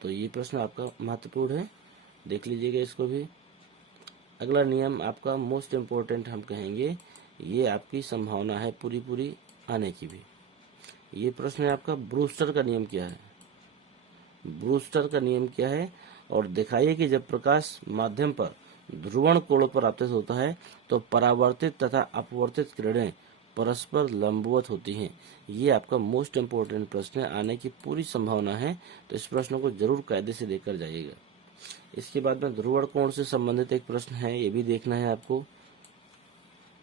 तो ये प्रश्न आपका महत्वपूर्ण है, देख लीजिएगा इसको भी। अगला नियम आपका मोस्ट इम्पोर्टेंट हम कहेंगे, ये आपकी संभावना है पूरी पूरी आने की भी। ये प्रश्न है आपका, ब्रूस्टर का नियम क्या है। ब्रूस्टर का नियम क्या है, और दिखाइए कि जब प्रकाश माध्यम पर ध्रुवण कोण पर आपतित होता है तो परावर्तित तथा अपवर्तित किरणें परस्पर लंबवत होती हैं। ये आपका मोस्ट इम्पोर्टेंट प्रश्न है, आने की पूरी संभावना है, तो इस प्रश्न को जरूर कायदे से देकर जाइएगा। इसके बाद में ध्रुवण कोण से संबंधित एक प्रश्न है, ये भी देखना है आपको।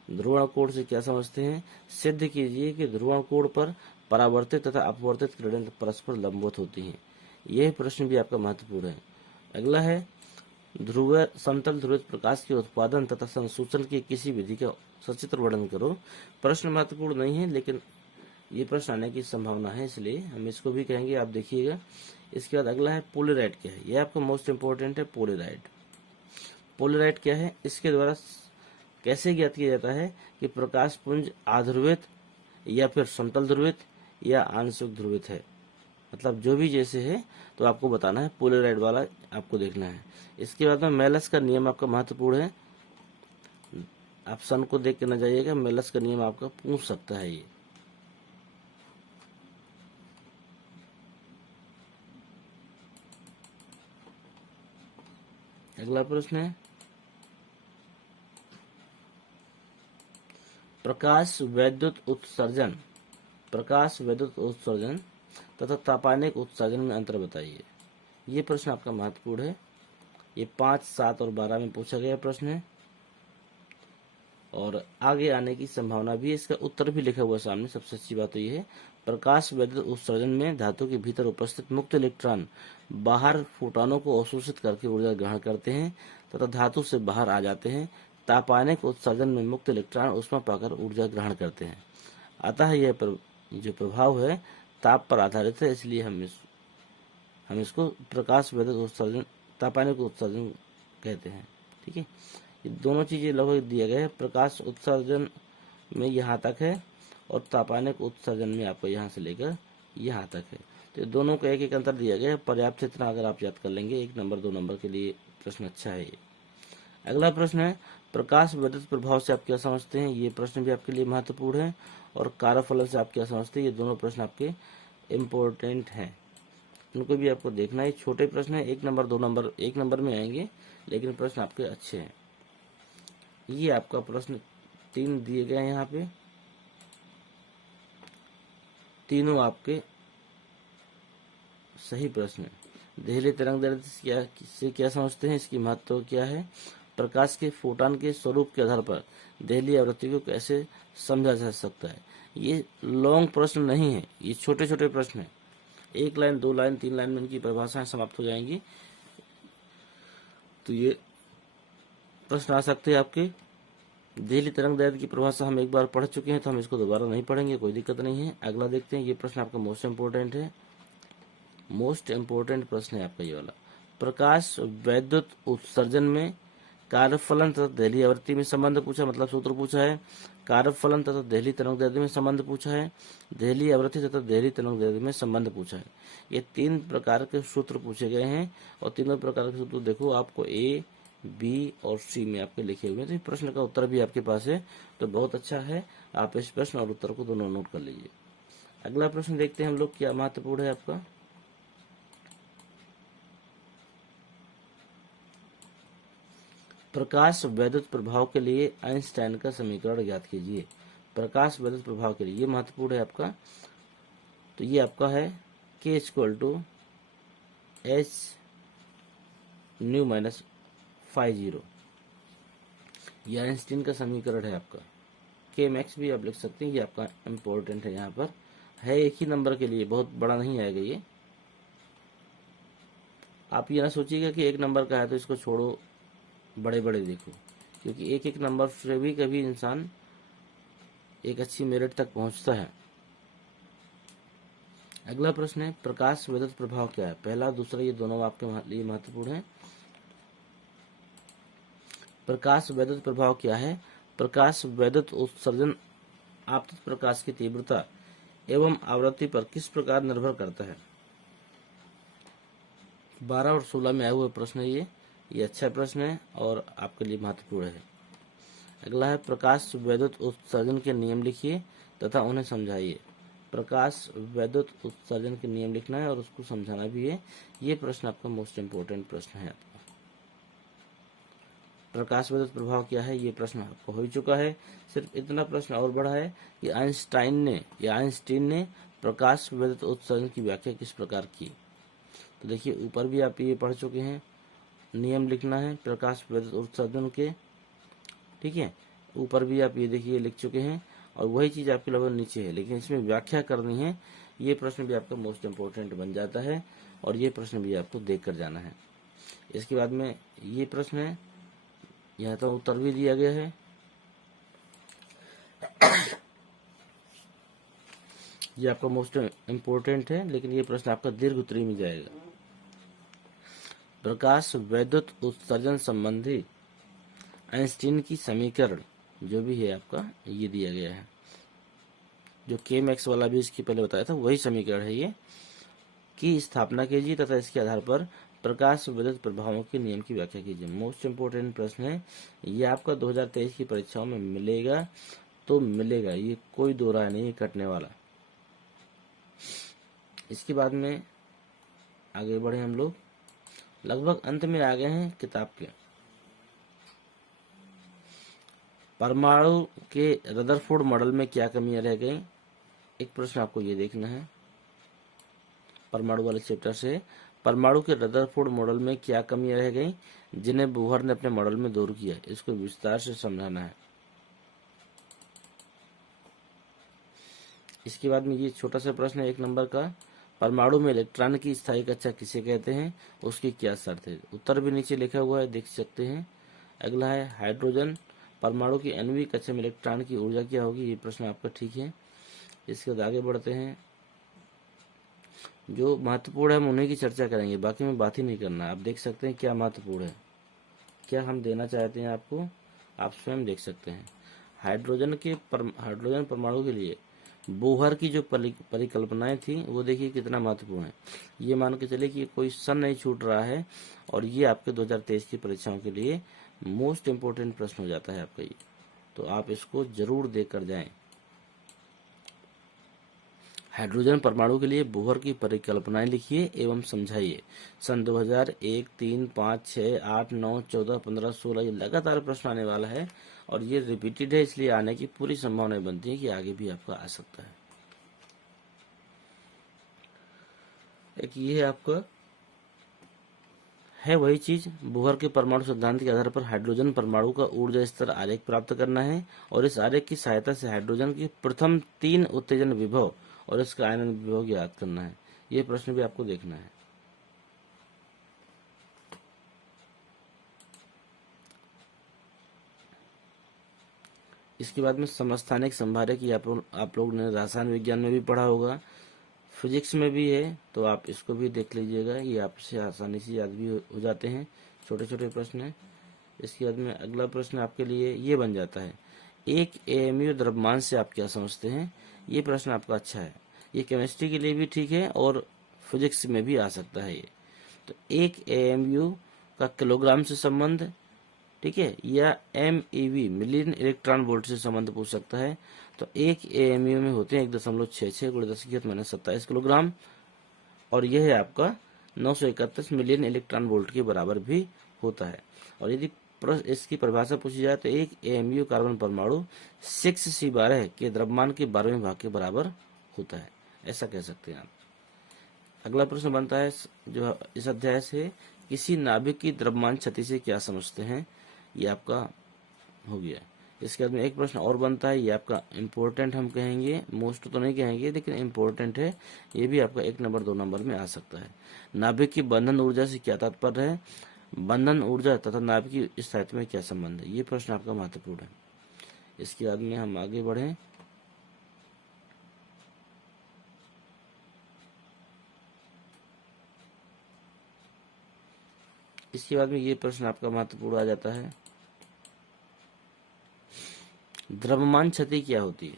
ध्रुवण कोण से क्या समझते हैं, सिद्ध कीजिए कि ध्रुवण कोण पर परावर्तित तथा अपवर्तित किरणें परस्पर लंबवत होती हैं। यह प्रश्न भी आपका महत्वपूर्ण है। अगला है, समतल ध्रुवित प्रकाश के उत्पादन तथा संसूचन की किसी विधि का सचित्र वर्णन करो। प्रश्न महत्वपूर्ण नहीं है, लेकिन ये प्रश्न आने की संभावना है, इसलिए हम इसको भी कहेंगे, आप देखिएगा। इसके बाद अगला है, पोलेराइड क्या है। यह आपका मोस्ट इम्पोर्टेंट है, पोलेराइड। पोलेराइड क्या है, इसके द्वारा कैसे ज्ञात किया जाता है कि प्रकाश पुंज अध्रुवित या फिर समतल ध्रुवित या आंशिक ध्रुवित है। मतलब जो भी जैसे है तो आपको बताना है, पोलेराइड वाला आपको देखना है। इसके बाद में मेलस का नियम आपका महत्वपूर्ण है, आप सन को देख के न जाइएगा, मेलस का नियम आपका पूछ सकता है ये। अगला प्रश्न है, प्रकाश वैद्युत उत्सर्जन तथा तापानिक उत्सर्जन में अंतर बताइए। ये प्रश्न आपका महत्वपूर्ण है। ये 5, 7 और 12 में पूछा गया प्रश्न है और आगे आने की संभावना भी है। इसका उत्तर भी लिखा हुआ सामने। सबसे अच्छी बात तो ये है, प्रकाश वैद्युत उत्सर्जन में धातु के भीतर उपस्थित मुक्त इलेक्ट्रॉन बाहर फोटोनों को अवशोषित करके ऊर्जा ग्रहण करते हैं तथा धातु से बाहर आ जाते हैं। तापानिक उत्सर्जन में मुक्त इलेक्ट्रॉन ऊष्मा पाकर ऊर्जा ग्रहण करते हैं। अतः यह जो प्रभाव है ताप पर आधारित है, इसलिए हम इसको प्रकाश वैद्युत उत्सर्जन, तापानिक उत्सर्जन कहते हैं। ठीक है, ये दोनों चीजें लगभग दिया गया है। प्रकाश उत्सर्जन में यहाँ तक है और तापानिक उत्सर्जन में आपको यहाँ से लेकर यहाँ तक है। तो दोनों का एक एक अंतर दिया गया है। पर्याप्त इतना अगर आप याद कर लेंगे, 1 नंबर 2 नंबर के लिए प्रश्न अच्छा है ये। अगला प्रश्न है, प्रकाश वैद्युत प्रभाव से आप क्या समझते हैं। ये प्रश्न भी आपके लिए महत्वपूर्ण है। और कार्यफलन से आप क्या समझते हैं। ये दोनों प्रश्न आपके इम्पोर्टेंट हैं, उनको भी आपको देखना है। छोटे प्रश्न है, 1 नंबर 2 नंबर 1 नंबर में आएंगे, लेकिन प्रश्न आपके अच्छे हैं। ये आपका प्रश्न 3 दिए गए हैं यहाँ पे, तीनों आपके सही प्रश्न है। देहली तरंग दैर्ध्य से क्या समझते हैं, इसकी महत्व क्या है। प्रकाश के फोटॉन के स्वरूप के आधार पर देहली आवृत्ति को कैसे समझा जा सकता है। ये लॉन्ग प्रश्न नहीं है, ये छोटे छोटे प्रश्न है। 1 लाइन 2 लाइन 3 लाइन में इनकी परिभाषाएं समाप्त हो जाएंगी। तो ये प्रश्न आ सकते हैं आपके। देहली तरंग दैर्ध्य की परिभाषा हम एक बार पढ़ चुके हैं, तो हम इसको दोबारा नहीं पढ़ेंगे, कोई दिक्कत नहीं है। अगला देखते हैं। ये प्रश्न आपका मोस्ट इम्पोर्टेंट है, मोस्ट इम्पोर्टेंट प्रश्न है आपका ये वाला। प्रकाश वैद्युत उत्सर्जन में कार्यफलन तथा देहली आवृत्ति में संबंध पूछा, मतलब सूत्र पूछा है। कार्यफलन तथा देहली तरंग दैर्ध्य में संबंध पूछा है। देहली आवृत्ति तथा देहली तरंग दैर्ध्य में संबंध पूछा है। ये 3 प्रकार के सूत्र पूछे गए हैं और तीनों प्रकार के सूत्र देखो आपको A, B और C में आपके लिखे हुए हैं। तो इस प्रश्न का उत्तर भी आपके पास है, तो बहुत अच्छा है। आप इस प्रश्न और उत्तर को दोनों नोट कर लीजिए। अगला प्रश्न देखते हैं हम लोग, क्या महत्वपूर्ण है आपका। प्रकाश वैद्युत प्रभाव के लिए आइंस्टाइन का समीकरण ज्ञात कीजिए। प्रकाश वैद्युत प्रभाव के लिए ये महत्वपूर्ण है आपका। तो ये आपका है K = H न्यू -50। ये आइंस्टाइन का समीकरण है आपका। K मैक्स भी आप लिख सकते हैं, ये आपका इम्पोर्टेंट है। यहाँ पर है 1 ही नंबर के लिए, बहुत बड़ा नहीं आएगा ये। आप ये ना सोचिएगा कि 1 नंबर का है तो इसको छोड़ो, बड़े बड़े देखो, क्योंकि 1 नंबर से भी कभी इंसान एक अच्छी मेरिट तक पहुंचता है। अगला प्रश्न है, प्रकाश वैद्युत प्रभाव क्या है। पहला दूसरा ये दोनों आपके लिए महत्वपूर्ण है। प्रकाश वैद्युत प्रभाव क्या है। प्रकाश वैद्युत उत्सर्जन आपतित प्रकाश की तीव्रता एवं आवृत्ति पर किस प्रकार निर्भर करता है। 12 और 16 में आया हुआ प्रश्न है ये अच्छा प्रश्न है और आपके लिए महत्वपूर्ण है। अगला है, प्रकाश वैद्युत उत्सर्जन के नियम लिखिए तथा उन्हें समझाइए। प्रकाश वैद्युत उत्सर्जन के नियम लिखना है और उसको समझाना भी है। ये प्रश्न आपका मोस्ट इम्पोर्टेंट प्रश्न है आपका। प्रकाश वैद्युत प्रभाव क्या है, ये प्रश्न आपको हो चुका है। सिर्फ इतना प्रश्न और बड़ा है कि आइंस्टाइन ने प्रकाश वैद्युत उत्सर्जन की व्याख्या किस प्रकार की। तो देखिए ऊपर भी आप ये पढ़ चुके हैं, नियम लिखना है प्रकाश वैद्युत उत्सर्जन के। ठीक है, ऊपर भी आप ये देखिए लिख चुके हैं और वही चीज आपके लगभग नीचे है, लेकिन इसमें व्याख्या करनी है। ये प्रश्न भी आपका मोस्ट इम्पोर्टेंट बन जाता है और ये प्रश्न भी आपको देख कर जाना है। इसके बाद में ये प्रश्न है, यहाँ तो उत्तर भी दिया गया है। ये आपका मोस्ट इम्पोर्टेंट है, लेकिन ये प्रश्न आपका दीर्घ उत्तरी में जाएगा। प्रकाश वैद्युत उत्सर्जन संबंधी आइंस्टीन की समीकरण जो भी है आपका ये दिया गया है। जो K मैक्स वाला भी इसके पहले बताया था वही समीकरण है ये, की स्थापना कीजिए तथा इसके आधार पर प्रकाश वैद्युत प्रभावों के नियम की व्याख्या कीजिए। मोस्ट इम्पोर्टेंट प्रश्न है ये आपका 2023 की परीक्षाओं में मिलेगा तो मिलेगा, ये कोई दो राय नहीं कटने वाला। इसके बाद में आगे बढ़े हम लोग। लगभग अंत में आ गए हैं किताब के। परमाणु के रदरफोर्ड मॉडल में क्या कमियां रह गई? एक प्रश्न आपको ये देखना है परमाणु वाले चैप्टर से। परमाणु के रदरफोर्ड मॉडल में क्या कमियां रह गई जिन्हें बोहर ने अपने मॉडल में दूर किया? इसको विस्तार से समझाना है। इसके बाद में ये छोटा सा प्रश्न है 1 नंबर का, परमाणु में इलेक्ट्रॉन की स्थायी कक्षा किसे कहते हैं, उसकी क्या शर्त है? उत्तर भी नीचे लिखा हुआ है, देख सकते हैं। अगला है हाइड्रोजन परमाणु की आणविक कक्षा में इलेक्ट्रॉन की ऊर्जा क्या होगी? ये प्रश्न आपका ठीक है। इसके बाद आगे बढ़ते हैं। जो महत्वपूर्ण है हम उन्हीं की चर्चा करेंगे, बाकी में बात ही नहीं करना। आप देख सकते हैं क्या महत्वपूर्ण है, क्या हम देना चाहते हैं आपको, आप स्वयं देख सकते हैं। हाइड्रोजन परमाणु के लिए बोहर की जो परिकल्पनाएं थी वो देखिए कितना महत्वपूर्ण है। ये मान के चले कि कोई सन नहीं छूट रहा है और ये आपके 2023 की परीक्षाओं के लिए मोस्ट इम्पोर्टेंट प्रश्न हो जाता है आपका ये, तो आप इसको जरूर देकर जाएं। हाइड्रोजन परमाणु के लिए बोहर की परिकल्पनाएं लिखिए एवं समझाइए। सन 2001, 3, 5, 6, 8, 9, 14, 15, 16 ये लगातार प्रश्न आने वाला है और ये रिपीटेड है, इसलिए आने की पूरी संभावना बनती है कि आगे भी आपका आ सकता है। एक ये है आपका है वही चीज, बोहर के परमाणु सिद्धांत के आधार पर हाइड्रोजन परमाणु का ऊर्जा स्तर आरेख प्राप्त करना है और इस आरेख की सहायता से हाइड्रोजन की प्रथम 3 उत्तेजन विभव और इसका आयनन विभव याद करना है। ये प्रश्न भी आपको देखना है। इसके बाद में समस्थानिक संभारक, आप लोग ने रसायन विज्ञान में भी पढ़ा होगा, फिजिक्स में भी है, तो आप इसको भी देख लीजिएगा। ये आपसे आसानी से याद भी हो जाते हैं, छोटे छोटे प्रश्न हैं। इसके बाद में अगला प्रश्न आपके लिए ये बन जाता है, एक एएमयू द्रव्यमान से आप क्या समझते हैं? ये प्रश्न आपका अच्छा है, ये केमिस्ट्री के लिए भी ठीक है और फिजिक्स में भी आ सकता है ये। तो एक एएमयू का किलोग्राम से संबंध, ठीक है, या MeV मिलियन इलेक्ट्रॉन वोल्ट से संबंध पूछ सकता है। तो एक एएमयू में होते हैं 1.66 × 10⁻27 किलोग्राम और यह है आपका 931 मिलियन इलेक्ट्रॉन वोल्ट के बराबर भी होता है। और यदि इसकी परिभाषा पूछी जाए तो एक एएमयू कार्बन परमाणु 6C12 के द्रव्यमान के 12वें भाग के बराबर होता है, ऐसा कह सकते हैं आप। अगला प्रश्न बनता है जो इस अध्याय से, किसी नाभिक की द्रव्यमान क्षति से क्या समझते हैं? ये आपका हो गया। इसके बाद में एक प्रश्न और बनता है, ये आपका इम्पोर्टेंट हम कहेंगे, मोस्ट तो नहीं कहेंगे लेकिन इम्पोर्टेंट है, ये भी आपका 1 नंबर 2 नंबर में आ सकता है। नाभिक की बंधन ऊर्जा से क्या तात्पर्य है? बंधन ऊर्जा तथा नाभिक की स्थायित्व में क्या संबंध है? ये प्रश्न आपका महत्वपूर्ण है। इसके बाद में हम आगे बढ़े। इसके बाद में ये प्रश्न आपका महत्वपूर्ण आ जाता है, द्रव्यमान क्षति क्या होती है?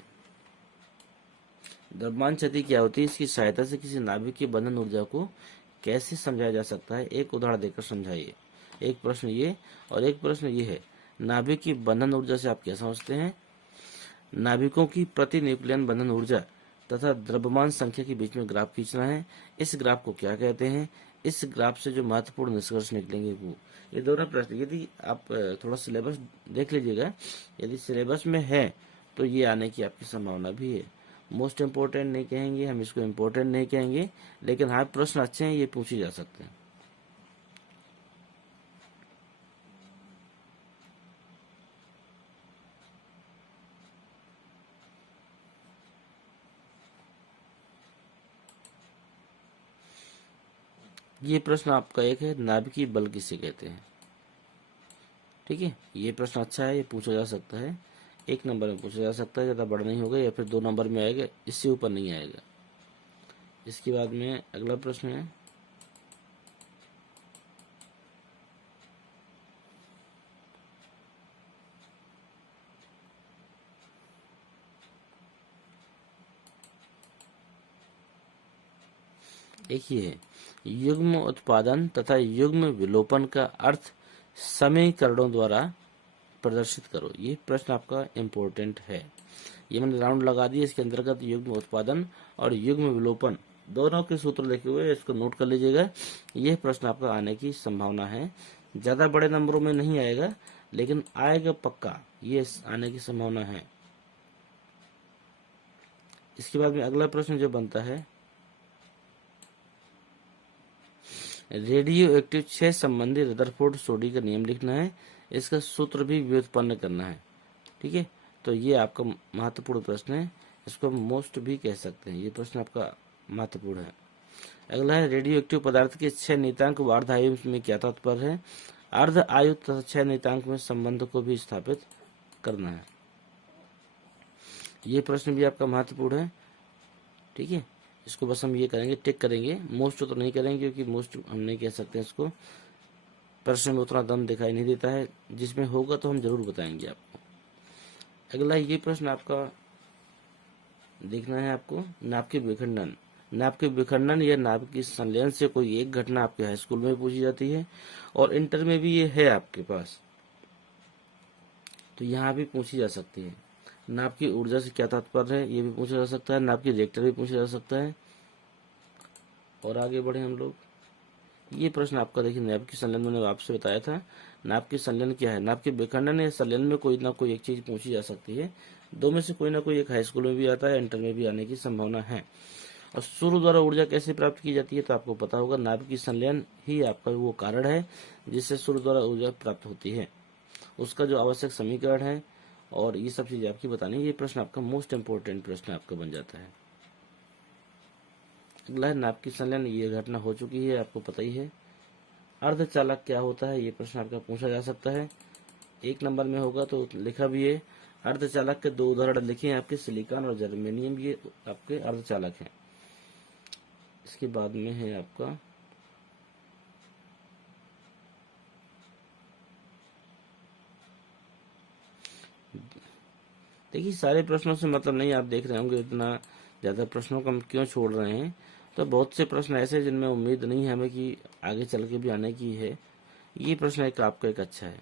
द्रव्यमान क्षति क्या होती है, इसकी सहायता से किसी नाभिक की बंधन ऊर्जा को कैसे समझाया जा सकता है? एक उदाहरण देकर समझाइए। एक प्रश्न ये और एक प्रश्न ये है, नाभिक की बंधन ऊर्जा से आप क्या समझते हैं? नाभिकों की प्रति न्यूक्लियन बंधन ऊर्जा तथा द्रव्यमान संख्या के बीच में ग्राफ खींचना है। इस ग्राफ को क्या कहते हैं? इस ग्राफ से जो महत्वपूर्ण निष्कर्ष निकलेंगे वो, ये दोनों प्रश्न यदि आप थोड़ा सिलेबस देख लीजिएगा, यदि सिलेबस में है तो ये आने की आपकी संभावना भी है। मोस्ट इम्पोर्टेंट नहीं कहेंगे हम इसको, इम्पोर्टेंट नहीं कहेंगे, लेकिन हाँ प्रश्न अच्छे हैं, ये पूछे जा सकते हैं। ये प्रश्न आपका एक है, नाभिकीय बल किसे कहते हैं? ठीक है, ये प्रश्न अच्छा है, ये पूछा जा सकता है, 1 नंबर में पूछा जा सकता है, ज़्यादा बड़ा नहीं होगा या फिर 2 नंबर में आएगा, इससे ऊपर नहीं आएगा। इसके बाद में अगला प्रश्न है, एक ही है, युग्म उत्पादन तथा युग्म विलोपन का अर्थ समीकरणों द्वारा प्रदर्शित करो। ये प्रश्न आपका इम्पोर्टेंट है, ये मैंने राउंड लगा दिया। इसके अंतर्गत युग्म उत्पादन और युग्म विलोपन दोनों के सूत्र लिखे हुए इसको नोट कर लीजिएगा। यह प्रश्न आपका आने की संभावना है, ज्यादा बड़े नंबरों में नहीं आएगा लेकिन आएगा पक्का, ये आने की संभावना है। इसके बाद में अगला प्रश्न जो बनता है, रेडियो एक्टिव 6 संबंधी रदरफोर्ड सोडी का नियम लिखना है, इसका सूत्र भी व्युत्पन्न करना है। ठीक है, तो ये आपका महत्वपूर्ण प्रश्न है, इसको हम मोस्ट भी कह सकते हैं। ये प्रश्न आपका महत्वपूर्ण है। अगला है, रेडियो एक्टिव पदार्थ के 6 नियतांक व अर्ध आयु में क्या तात्पर्य है? अर्ध आयु तथा 6 नियतांक में संबंध को भी स्थापित करना है। ये प्रश्न भी आपका महत्वपूर्ण है। ठीक है, इसको बस हम ये करेंगे, टिक करेंगे, मोस्ट तो नहीं करेंगे क्योंकि मोस्ट हम नहीं कह सकते इसको, प्रश्न में उतना दम दिखाई नहीं देता है। जिसमें होगा तो हम जरूर बताएंगे आपको। अगला ये प्रश्न आपका देखना है आपको, नाभ के विखंडन। नाभ के विखंडन या नाभ की संलयन से कोई एक घटना आपके हाई स्कूल में पूछी जाती है और इंटर में भी ये है आपके पास, तो यहाँ भी पूछी जा सकती है। नाभ की ऊर्जा से क्या तात्पर्य है, ये भी पूछा जा सकता है। नाभ की रिएक्टर भी पूछा जा सकता है। और आगे बढ़े हम लोग, ये प्रश्न आपका देखिए, नाभ की संलयन मैंने आपसे बताया था, नाभ की संलयन क्या है? नाभ के विखंडन या संलयन में कोई ना कोई एक चीज पूछी जा सकती है। दो में से कोई ना कोई एक हाई स्कूल में भी आता है, इंटर में भी आने की संभावना है। और सूर्य द्वारा ऊर्जा कैसे प्राप्त की जाती है, तो आपको पता होगा, नाभ की संलयन ही आपका वो कारण है जिससे सूर्य द्वारा ऊर्जा प्राप्त होती है, उसका जो आवश्यक समीकरण है और ये सब चीजें आपकी बतानी। ये प्रश्न आपका मोस्ट इंपोर्टेंट प्रश्न आपका बन जाता है। अगला है, नाभ की संलयन, ये घटना हो चुकी है, आपको पता ही है। अर्धचालक क्या होता है, ये प्रश्न आपका पूछा जा सकता है, 1 नंबर में होगा तो लिखा भी है। अर्धचालक के 2 उदाहरण लिखे हैं आपके, सिलिकॉन और जर्मेनियम, ये आपके अर्धचालक हैं। इसके बाद में है आपका देखिए, सारे प्रश्नों से मतलब नहीं, आप देख रहे होंगे इतना ज्यादा प्रश्नों को हम क्यों छोड़ रहे हैं। तो बहुत से प्रश्न ऐसे जिनमें उम्मीद नहीं है हमें कि आगे चल के भी आने की है। ये प्रश्न एक आपका एक अच्छा है।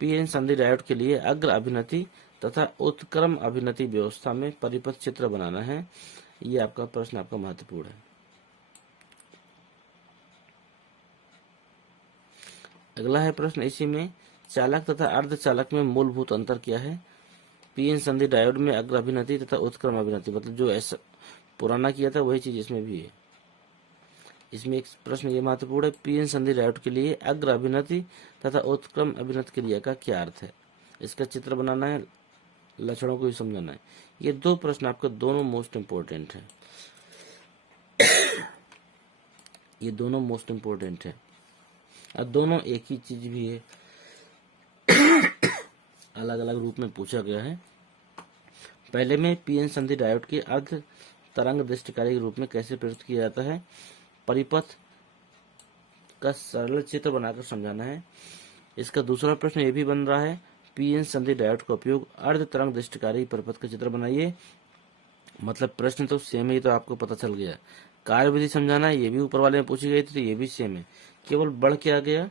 पीएन संधि डायोड के लिए अग्र अभिनति तथा उत्क्रम अभिनति व्यवस्था में परिपथ चित्र बनाना है। ये आपका प्रश्न आपका महत्वपूर्ण है। अगला है प्रश्न इसी में, चालक तथा अर्धचालक में मूलभूत अंतर क्या है? पीएन संधि डायोड में अग्र अभिनति तथा उत्क्रम अभिनति, मतलब जो ऐसा पुराना किया था वही चीज इसमें भी है। इसमें एक प्रश्न ये महत्वपूर्ण है, पीएन संधि डायोड के लिए अग्र अभिनति तथा उत्क्रम अभिनति क्रिया का क्या अर्थ है? इसका चित्र बनाना है, लक्षणों को भी समझाना है। ये 2 प्रश्न आपके दोनों मोस्ट इंपोर्टेंट है। ये दोनों मोस्ट इंपोर्टेंट है और दोनों एक ही चीज भी है, अलग अलग रूप में पूछा गया है। पहले में पीएन संधि डायोड के अर्ध तरंग दृष्टिकारी के रूप में कैसे प्रयुक्त किया जाता है, परिपथ का सरल चित्र बनाकर समझाना है। इसका दूसरा प्रश्न ये भी बन रहा है, पीएन संधि डायोड का उपयोग अर्ध तरंग दृष्टिकारी परिपथ का चित्र बनाइए। मतलब प्रश्न तो सेम ही, तो आपको पता चल गया। कार्य विधि समझाना है, ये भी ऊपर वाले में पूछी गई थी, तो ये भी सेम है, केवल बढ़ के आ गया।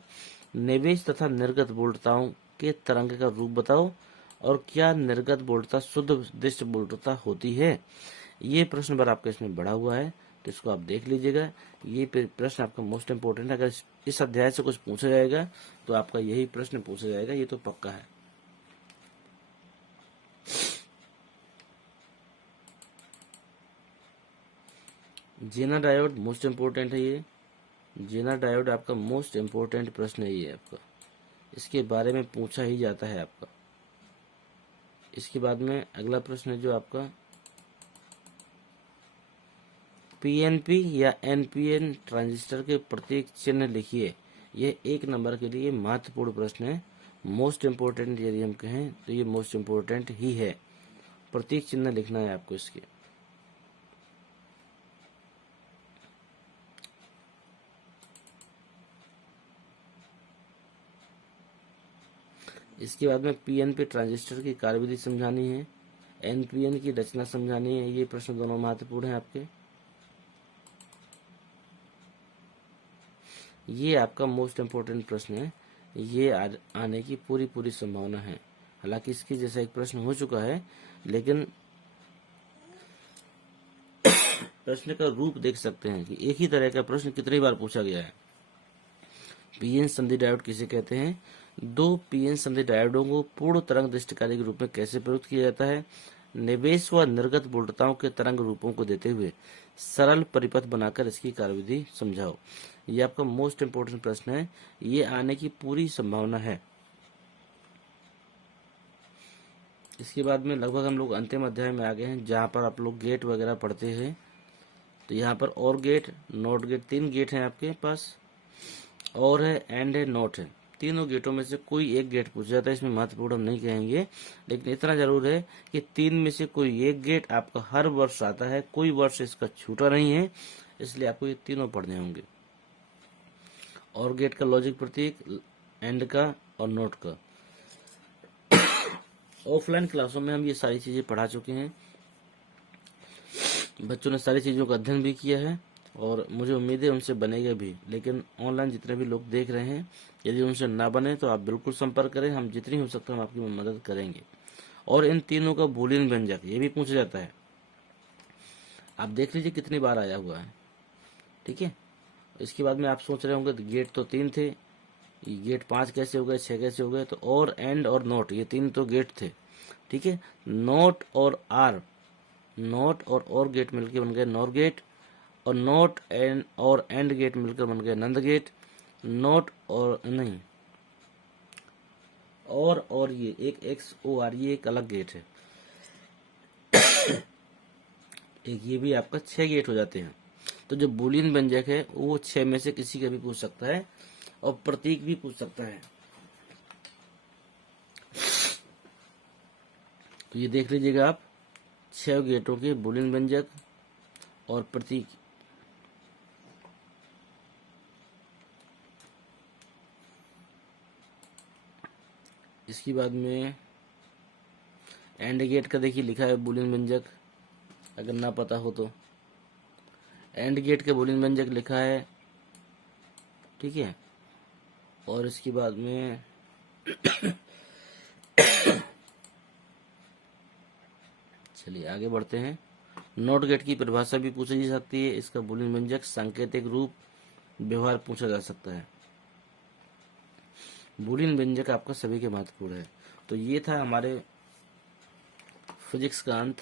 निवेश तथा निर्गत वोल्टताओं के तरंग का रूप बताओ और क्या निर्गत वोल्टता शुद्ध दृष्ट वोल्टता होती है। ये प्रश्न पर आपका इसमें बढ़ा हुआ है, तो इसको आप देख लीजिएगा। ये प्रश्न आपका मोस्ट इंपोर्टेंट है। अगर इस अध्याय से कुछ पूछा जाएगा तो आपका यही प्रश्न पूछा जाएगा, ये तो पक्का है। जेना डायोड मोस्ट इंपोर्टेंट है। ये जेना डायोड आपका मोस्ट इंपोर्टेंट प्रश्न है। ये आपका इसके बारे में पूछा ही जाता है आपका। इसके बाद में अगला प्रश्न है जो आपका, पीएनपी या एनपीएन ट्रांजिस्टर के प्रतीक चिन्ह लिखिए। यह 1 नंबर के लिए महत्वपूर्ण प्रश्न है, मोस्ट इंपोर्टेंट यदि हम कहें तो ये मोस्ट इंपोर्टेंट ही है। प्रतीक चिन्ह लिखना है आपको इसके। इसके बाद में पीएनपी ट्रांजिस्टर की कार्यविधि समझानी है, एनपीएन की रचना समझानी है। ये प्रश्न दोनों महत्वपूर्ण है आपके। ये आपका मोस्ट इंपोर्टेंट प्रश्न है, ये आने की पूरी संभावना है। हालांकि इसकी जैसा एक प्रश्न हो चुका है, लेकिन प्रश्न का रूप देख सकते हैं कि एक ही तरह का प्रश्न कितनी बार पूछा गया है। पीएन संधि डायोड किसे कहते हैं? दो पीएन संधि डायोडों को पूर्ण तरंग दृष्टिकारी के रूप में कैसे प्रयुक्त किया जाता है? निवेश व निर्गत वोल्टताओं के तरंग रूपों को देते हुए सरल परिपथ बनाकर इसकी कार्यविधि समझाओ। ये आपका मोस्ट इंपोर्टेंट प्रश्न है, ये आने की पूरी संभावना है। इसके बाद में लगभग हम लोग अंतिम अध्याय में आ गए हैं, जहाँ पर आप लोग गेट वगैरह पढ़ते हैं। तो यहाँ पर और गेट, नॉट गेट, 3 गेट हैं आपके पास, और है, एंड है, नॉट है। तीनों गेटों में से कोई एक गेट पूछा जाता है। इसमें महत्वपूर्ण हम नहीं कहेंगे, लेकिन इतना जरूर है कि 3 में से कोई एक गेट आपका हर वर्ष आता है, कोई वर्ष इसका छूटा नहीं है, इसलिए आपको ये तीनों पढ़ने होंगे। और गेट का लॉजिक प्रतीक, एंड का और नोट का। ऑफलाइन क्लासों में हम ये सारी चीजें पढ़ा चुके हैं, बच्चों ने सारी चीजों का अध्ययन भी किया है और मुझे उम्मीद है उनसे बनेगा भी। लेकिन ऑनलाइन जितने भी लोग देख रहे हैं, यदि उनसे ना बने तो आप बिल्कुल संपर्क करें, हम जितनी हो सकता है हम आपकी मदद करेंगे। और इन तीनों का बूलियन व्यंजक ये भी पूछा जाता है, आप देख लीजिए कितनी बार आया हुआ है। ठीक है, इसके बाद में आप सोच रहे होंगे गेट तो 3 थे, गेट 5 कैसे हो गए, 6 कैसे हो गए? तो और, एंड और नोट, ये 3 तो गेट थे। ठीक है, नोट और आर, नोट और गेट मिलकर बन गए नॉर गेट, और नोट एंड और एंड गेट मिलकर बन गए नंद गेट। नोट और नहीं, और ये एक एक्स ओ आर, ये एक अलग गेट है। एक ये भी आपका 6 गेट हो जाते हैं। तो जो बूलियन व्यंजक है वो 6 में से किसी का भी पूछ सकता है, और प्रतीक भी पूछ सकता है। तो ये देख लीजिएगा आप, 6 गेटों के बूलियन व्यंजक और प्रतीक। इसके बाद में एंड गेट का देखिए लिखा है बूलियन व्यंजक, अगर ना पता हो तो एंड गेट का बूलियन व्यंजक लिखा है। ठीक है, और इसके बाद में चलिए आगे बढ़ते हैं। नॉट गेट की परिभाषा भी पूछी जा सकती है, इसका बूलियन व्यंजक, सांकेतिक रूप, व्यवहार पूछा जा सकता है। बूलियन व्यंजक आपका सभी के महत्वपूर्ण है। तो ये था हमारे फिजिक्स का अंत।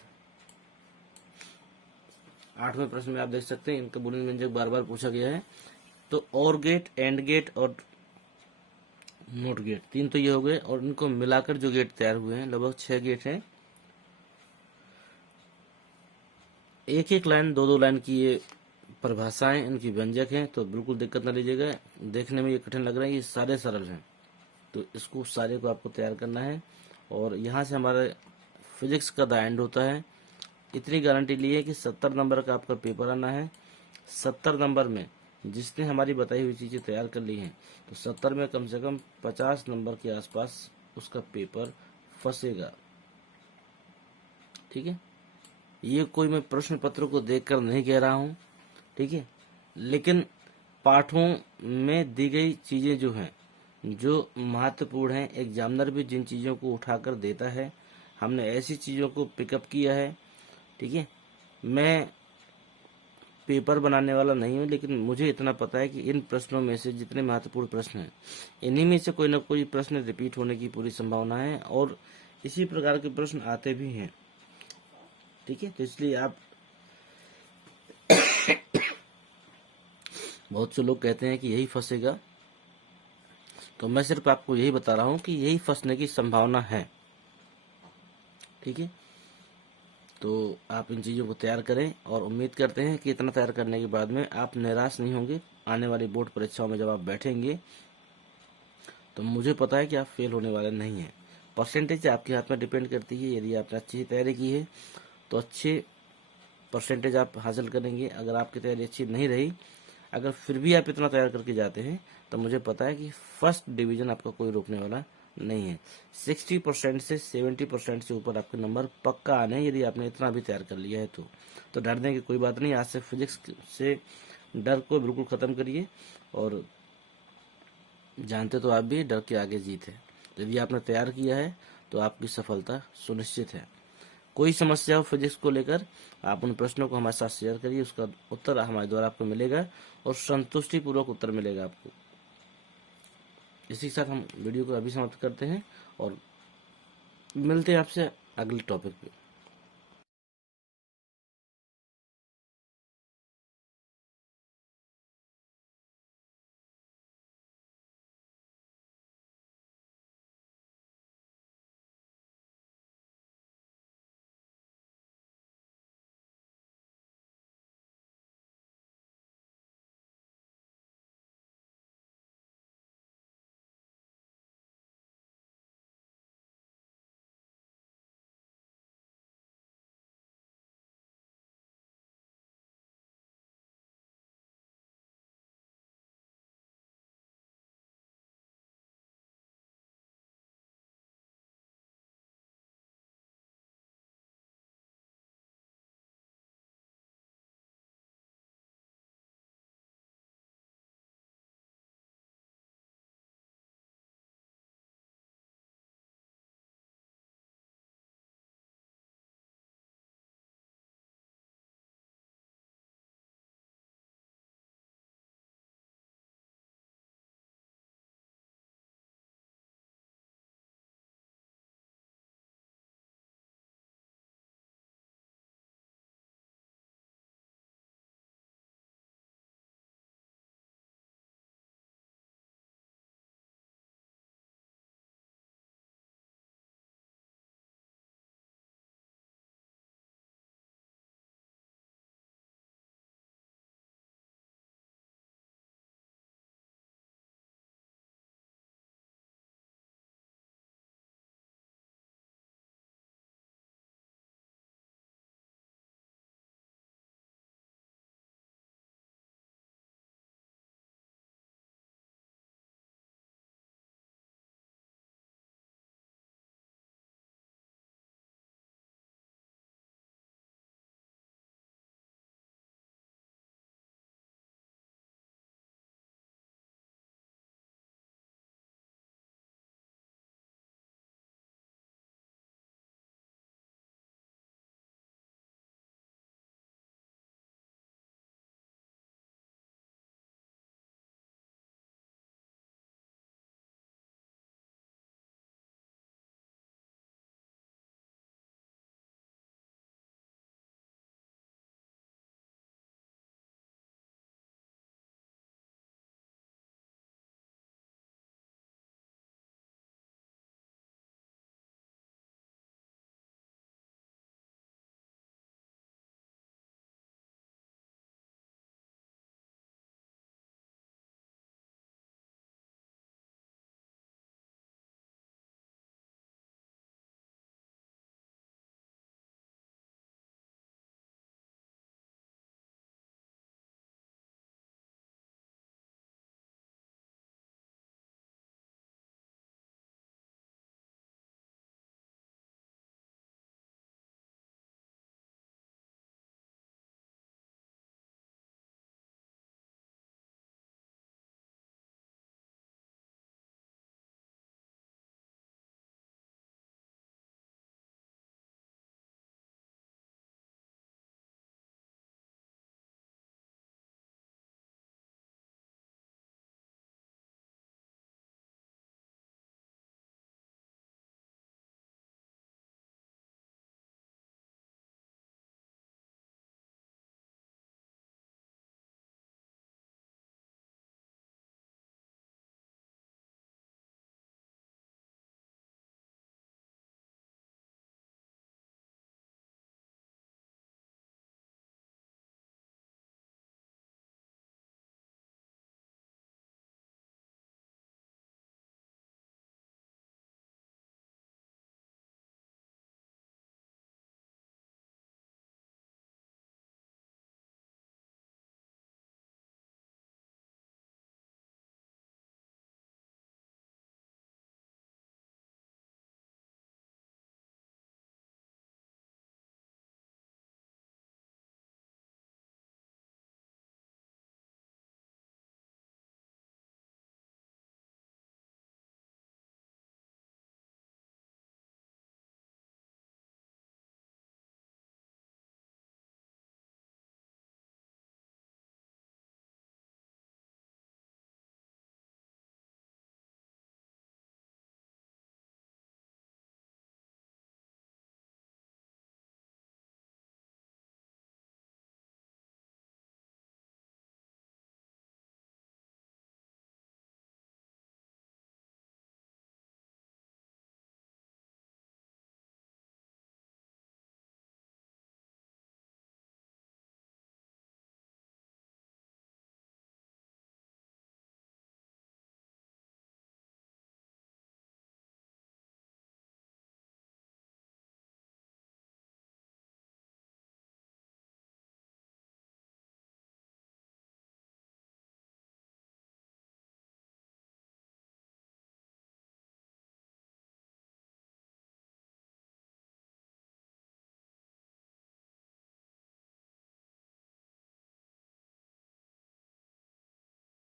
8वें प्रश्न में आप देख सकते हैं इनका बूलियन व्यंजक बार बार पूछा गया है। तो और गेट, एंड गेट और नोट गेट, 3 तो ये हो गए, और इनको मिलाकर जो गेट तैयार हुए हैं लगभग 6 गेट हैं। एक एक लाइन, 2-2 लाइन की ये परिभाषाएं, इनकी व्यंजक हैं, तो बिल्कुल दिक्कत न लीजिएगा। देखने में ये कठिन लग रहा है, ये सारे सरल हैं, तो इसको सारे को आपको तैयार करना है। और यहाँ से हमारा फिजिक्स का द एंड होता है। इतनी गारंटी ली है कि 70 नंबर का आपका पेपर आना है। 70 नंबर में जिसने हमारी बताई हुई चीजें तैयार कर ली हैं, तो 70 में कम से कम 50 नंबर के आसपास उसका पेपर फंसेगा। ठीक है, ये कोई मैं प्रश्न पत्र को देखकर नहीं कह रहा हूं। ठीक है, लेकिन पाठों में दी गई चीजें जो हैं, जो महत्वपूर्ण हैं, एग्जामिनर भी जिन चीजों को उठाकर देता है, हमने ऐसी चीजों को पिकअप किया है। ठीक है, मैं पेपर बनाने वाला नहीं हूं, लेकिन मुझे इतना पता है कि इन प्रश्नों में से जितने महत्वपूर्ण प्रश्न हैं, इन्हीं में से कोई ना कोई प्रश्न रिपीट होने की पूरी संभावना है, और इसी प्रकार के प्रश्न आते भी हैं। ठीक है, तो इसलिए आप बहुत से लोग कहते हैं कि यही फंसेगा, तो मैं सिर्फ आपको यही बता रहा हूं कि यही फंसने की संभावना है। ठीक है, तो आप इन चीज़ों को तैयार करें, और उम्मीद करते हैं कि इतना तैयार करने के बाद में आप निराश नहीं होंगे। आने वाली बोर्ड परीक्षाओं में जब आप बैठेंगे तो मुझे पता है कि आप फेल होने वाले नहीं हैं। परसेंटेज आपके हाथ में डिपेंड करती है। यदि आपने अच्छी तैयारी की है तो अच्छे परसेंटेज आप हासिल करेंगे। अगर आपकी तैयारी अच्छी नहीं रही, अगर फिर भी आप इतना तैयार करके जाते हैं, तो मुझे पता है कि फर्स्ट डिवीजन आपका कोई रोकने वाला नहीं है। 60% से 70% से ऊपर आपके नंबर पक्का आने हैं, यदि आपने इतना भी तैयार कर लिया है तो डरने की कोई बात नहीं। आज से फिजिक्स से डर को बिल्कुल खत्म करिए, और जानते तो आप भी, डर के आगे जीत है। यदि आपने तैयार किया है तो आपकी सफलता सुनिश्चित है। कोई समस्या हो फिजिक्स को लेकर, आप उन प्रश्नों को हमारे साथ शेयर करिए, उसका उत्तर हमारे द्वारा आपको मिलेगा और संतुष्टि पूर्वक उत्तर मिलेगा आपको। इसी के साथ हम वीडियो को अभी समाप्त करते हैं और मिलते हैं आपसे अगले टॉपिक पे।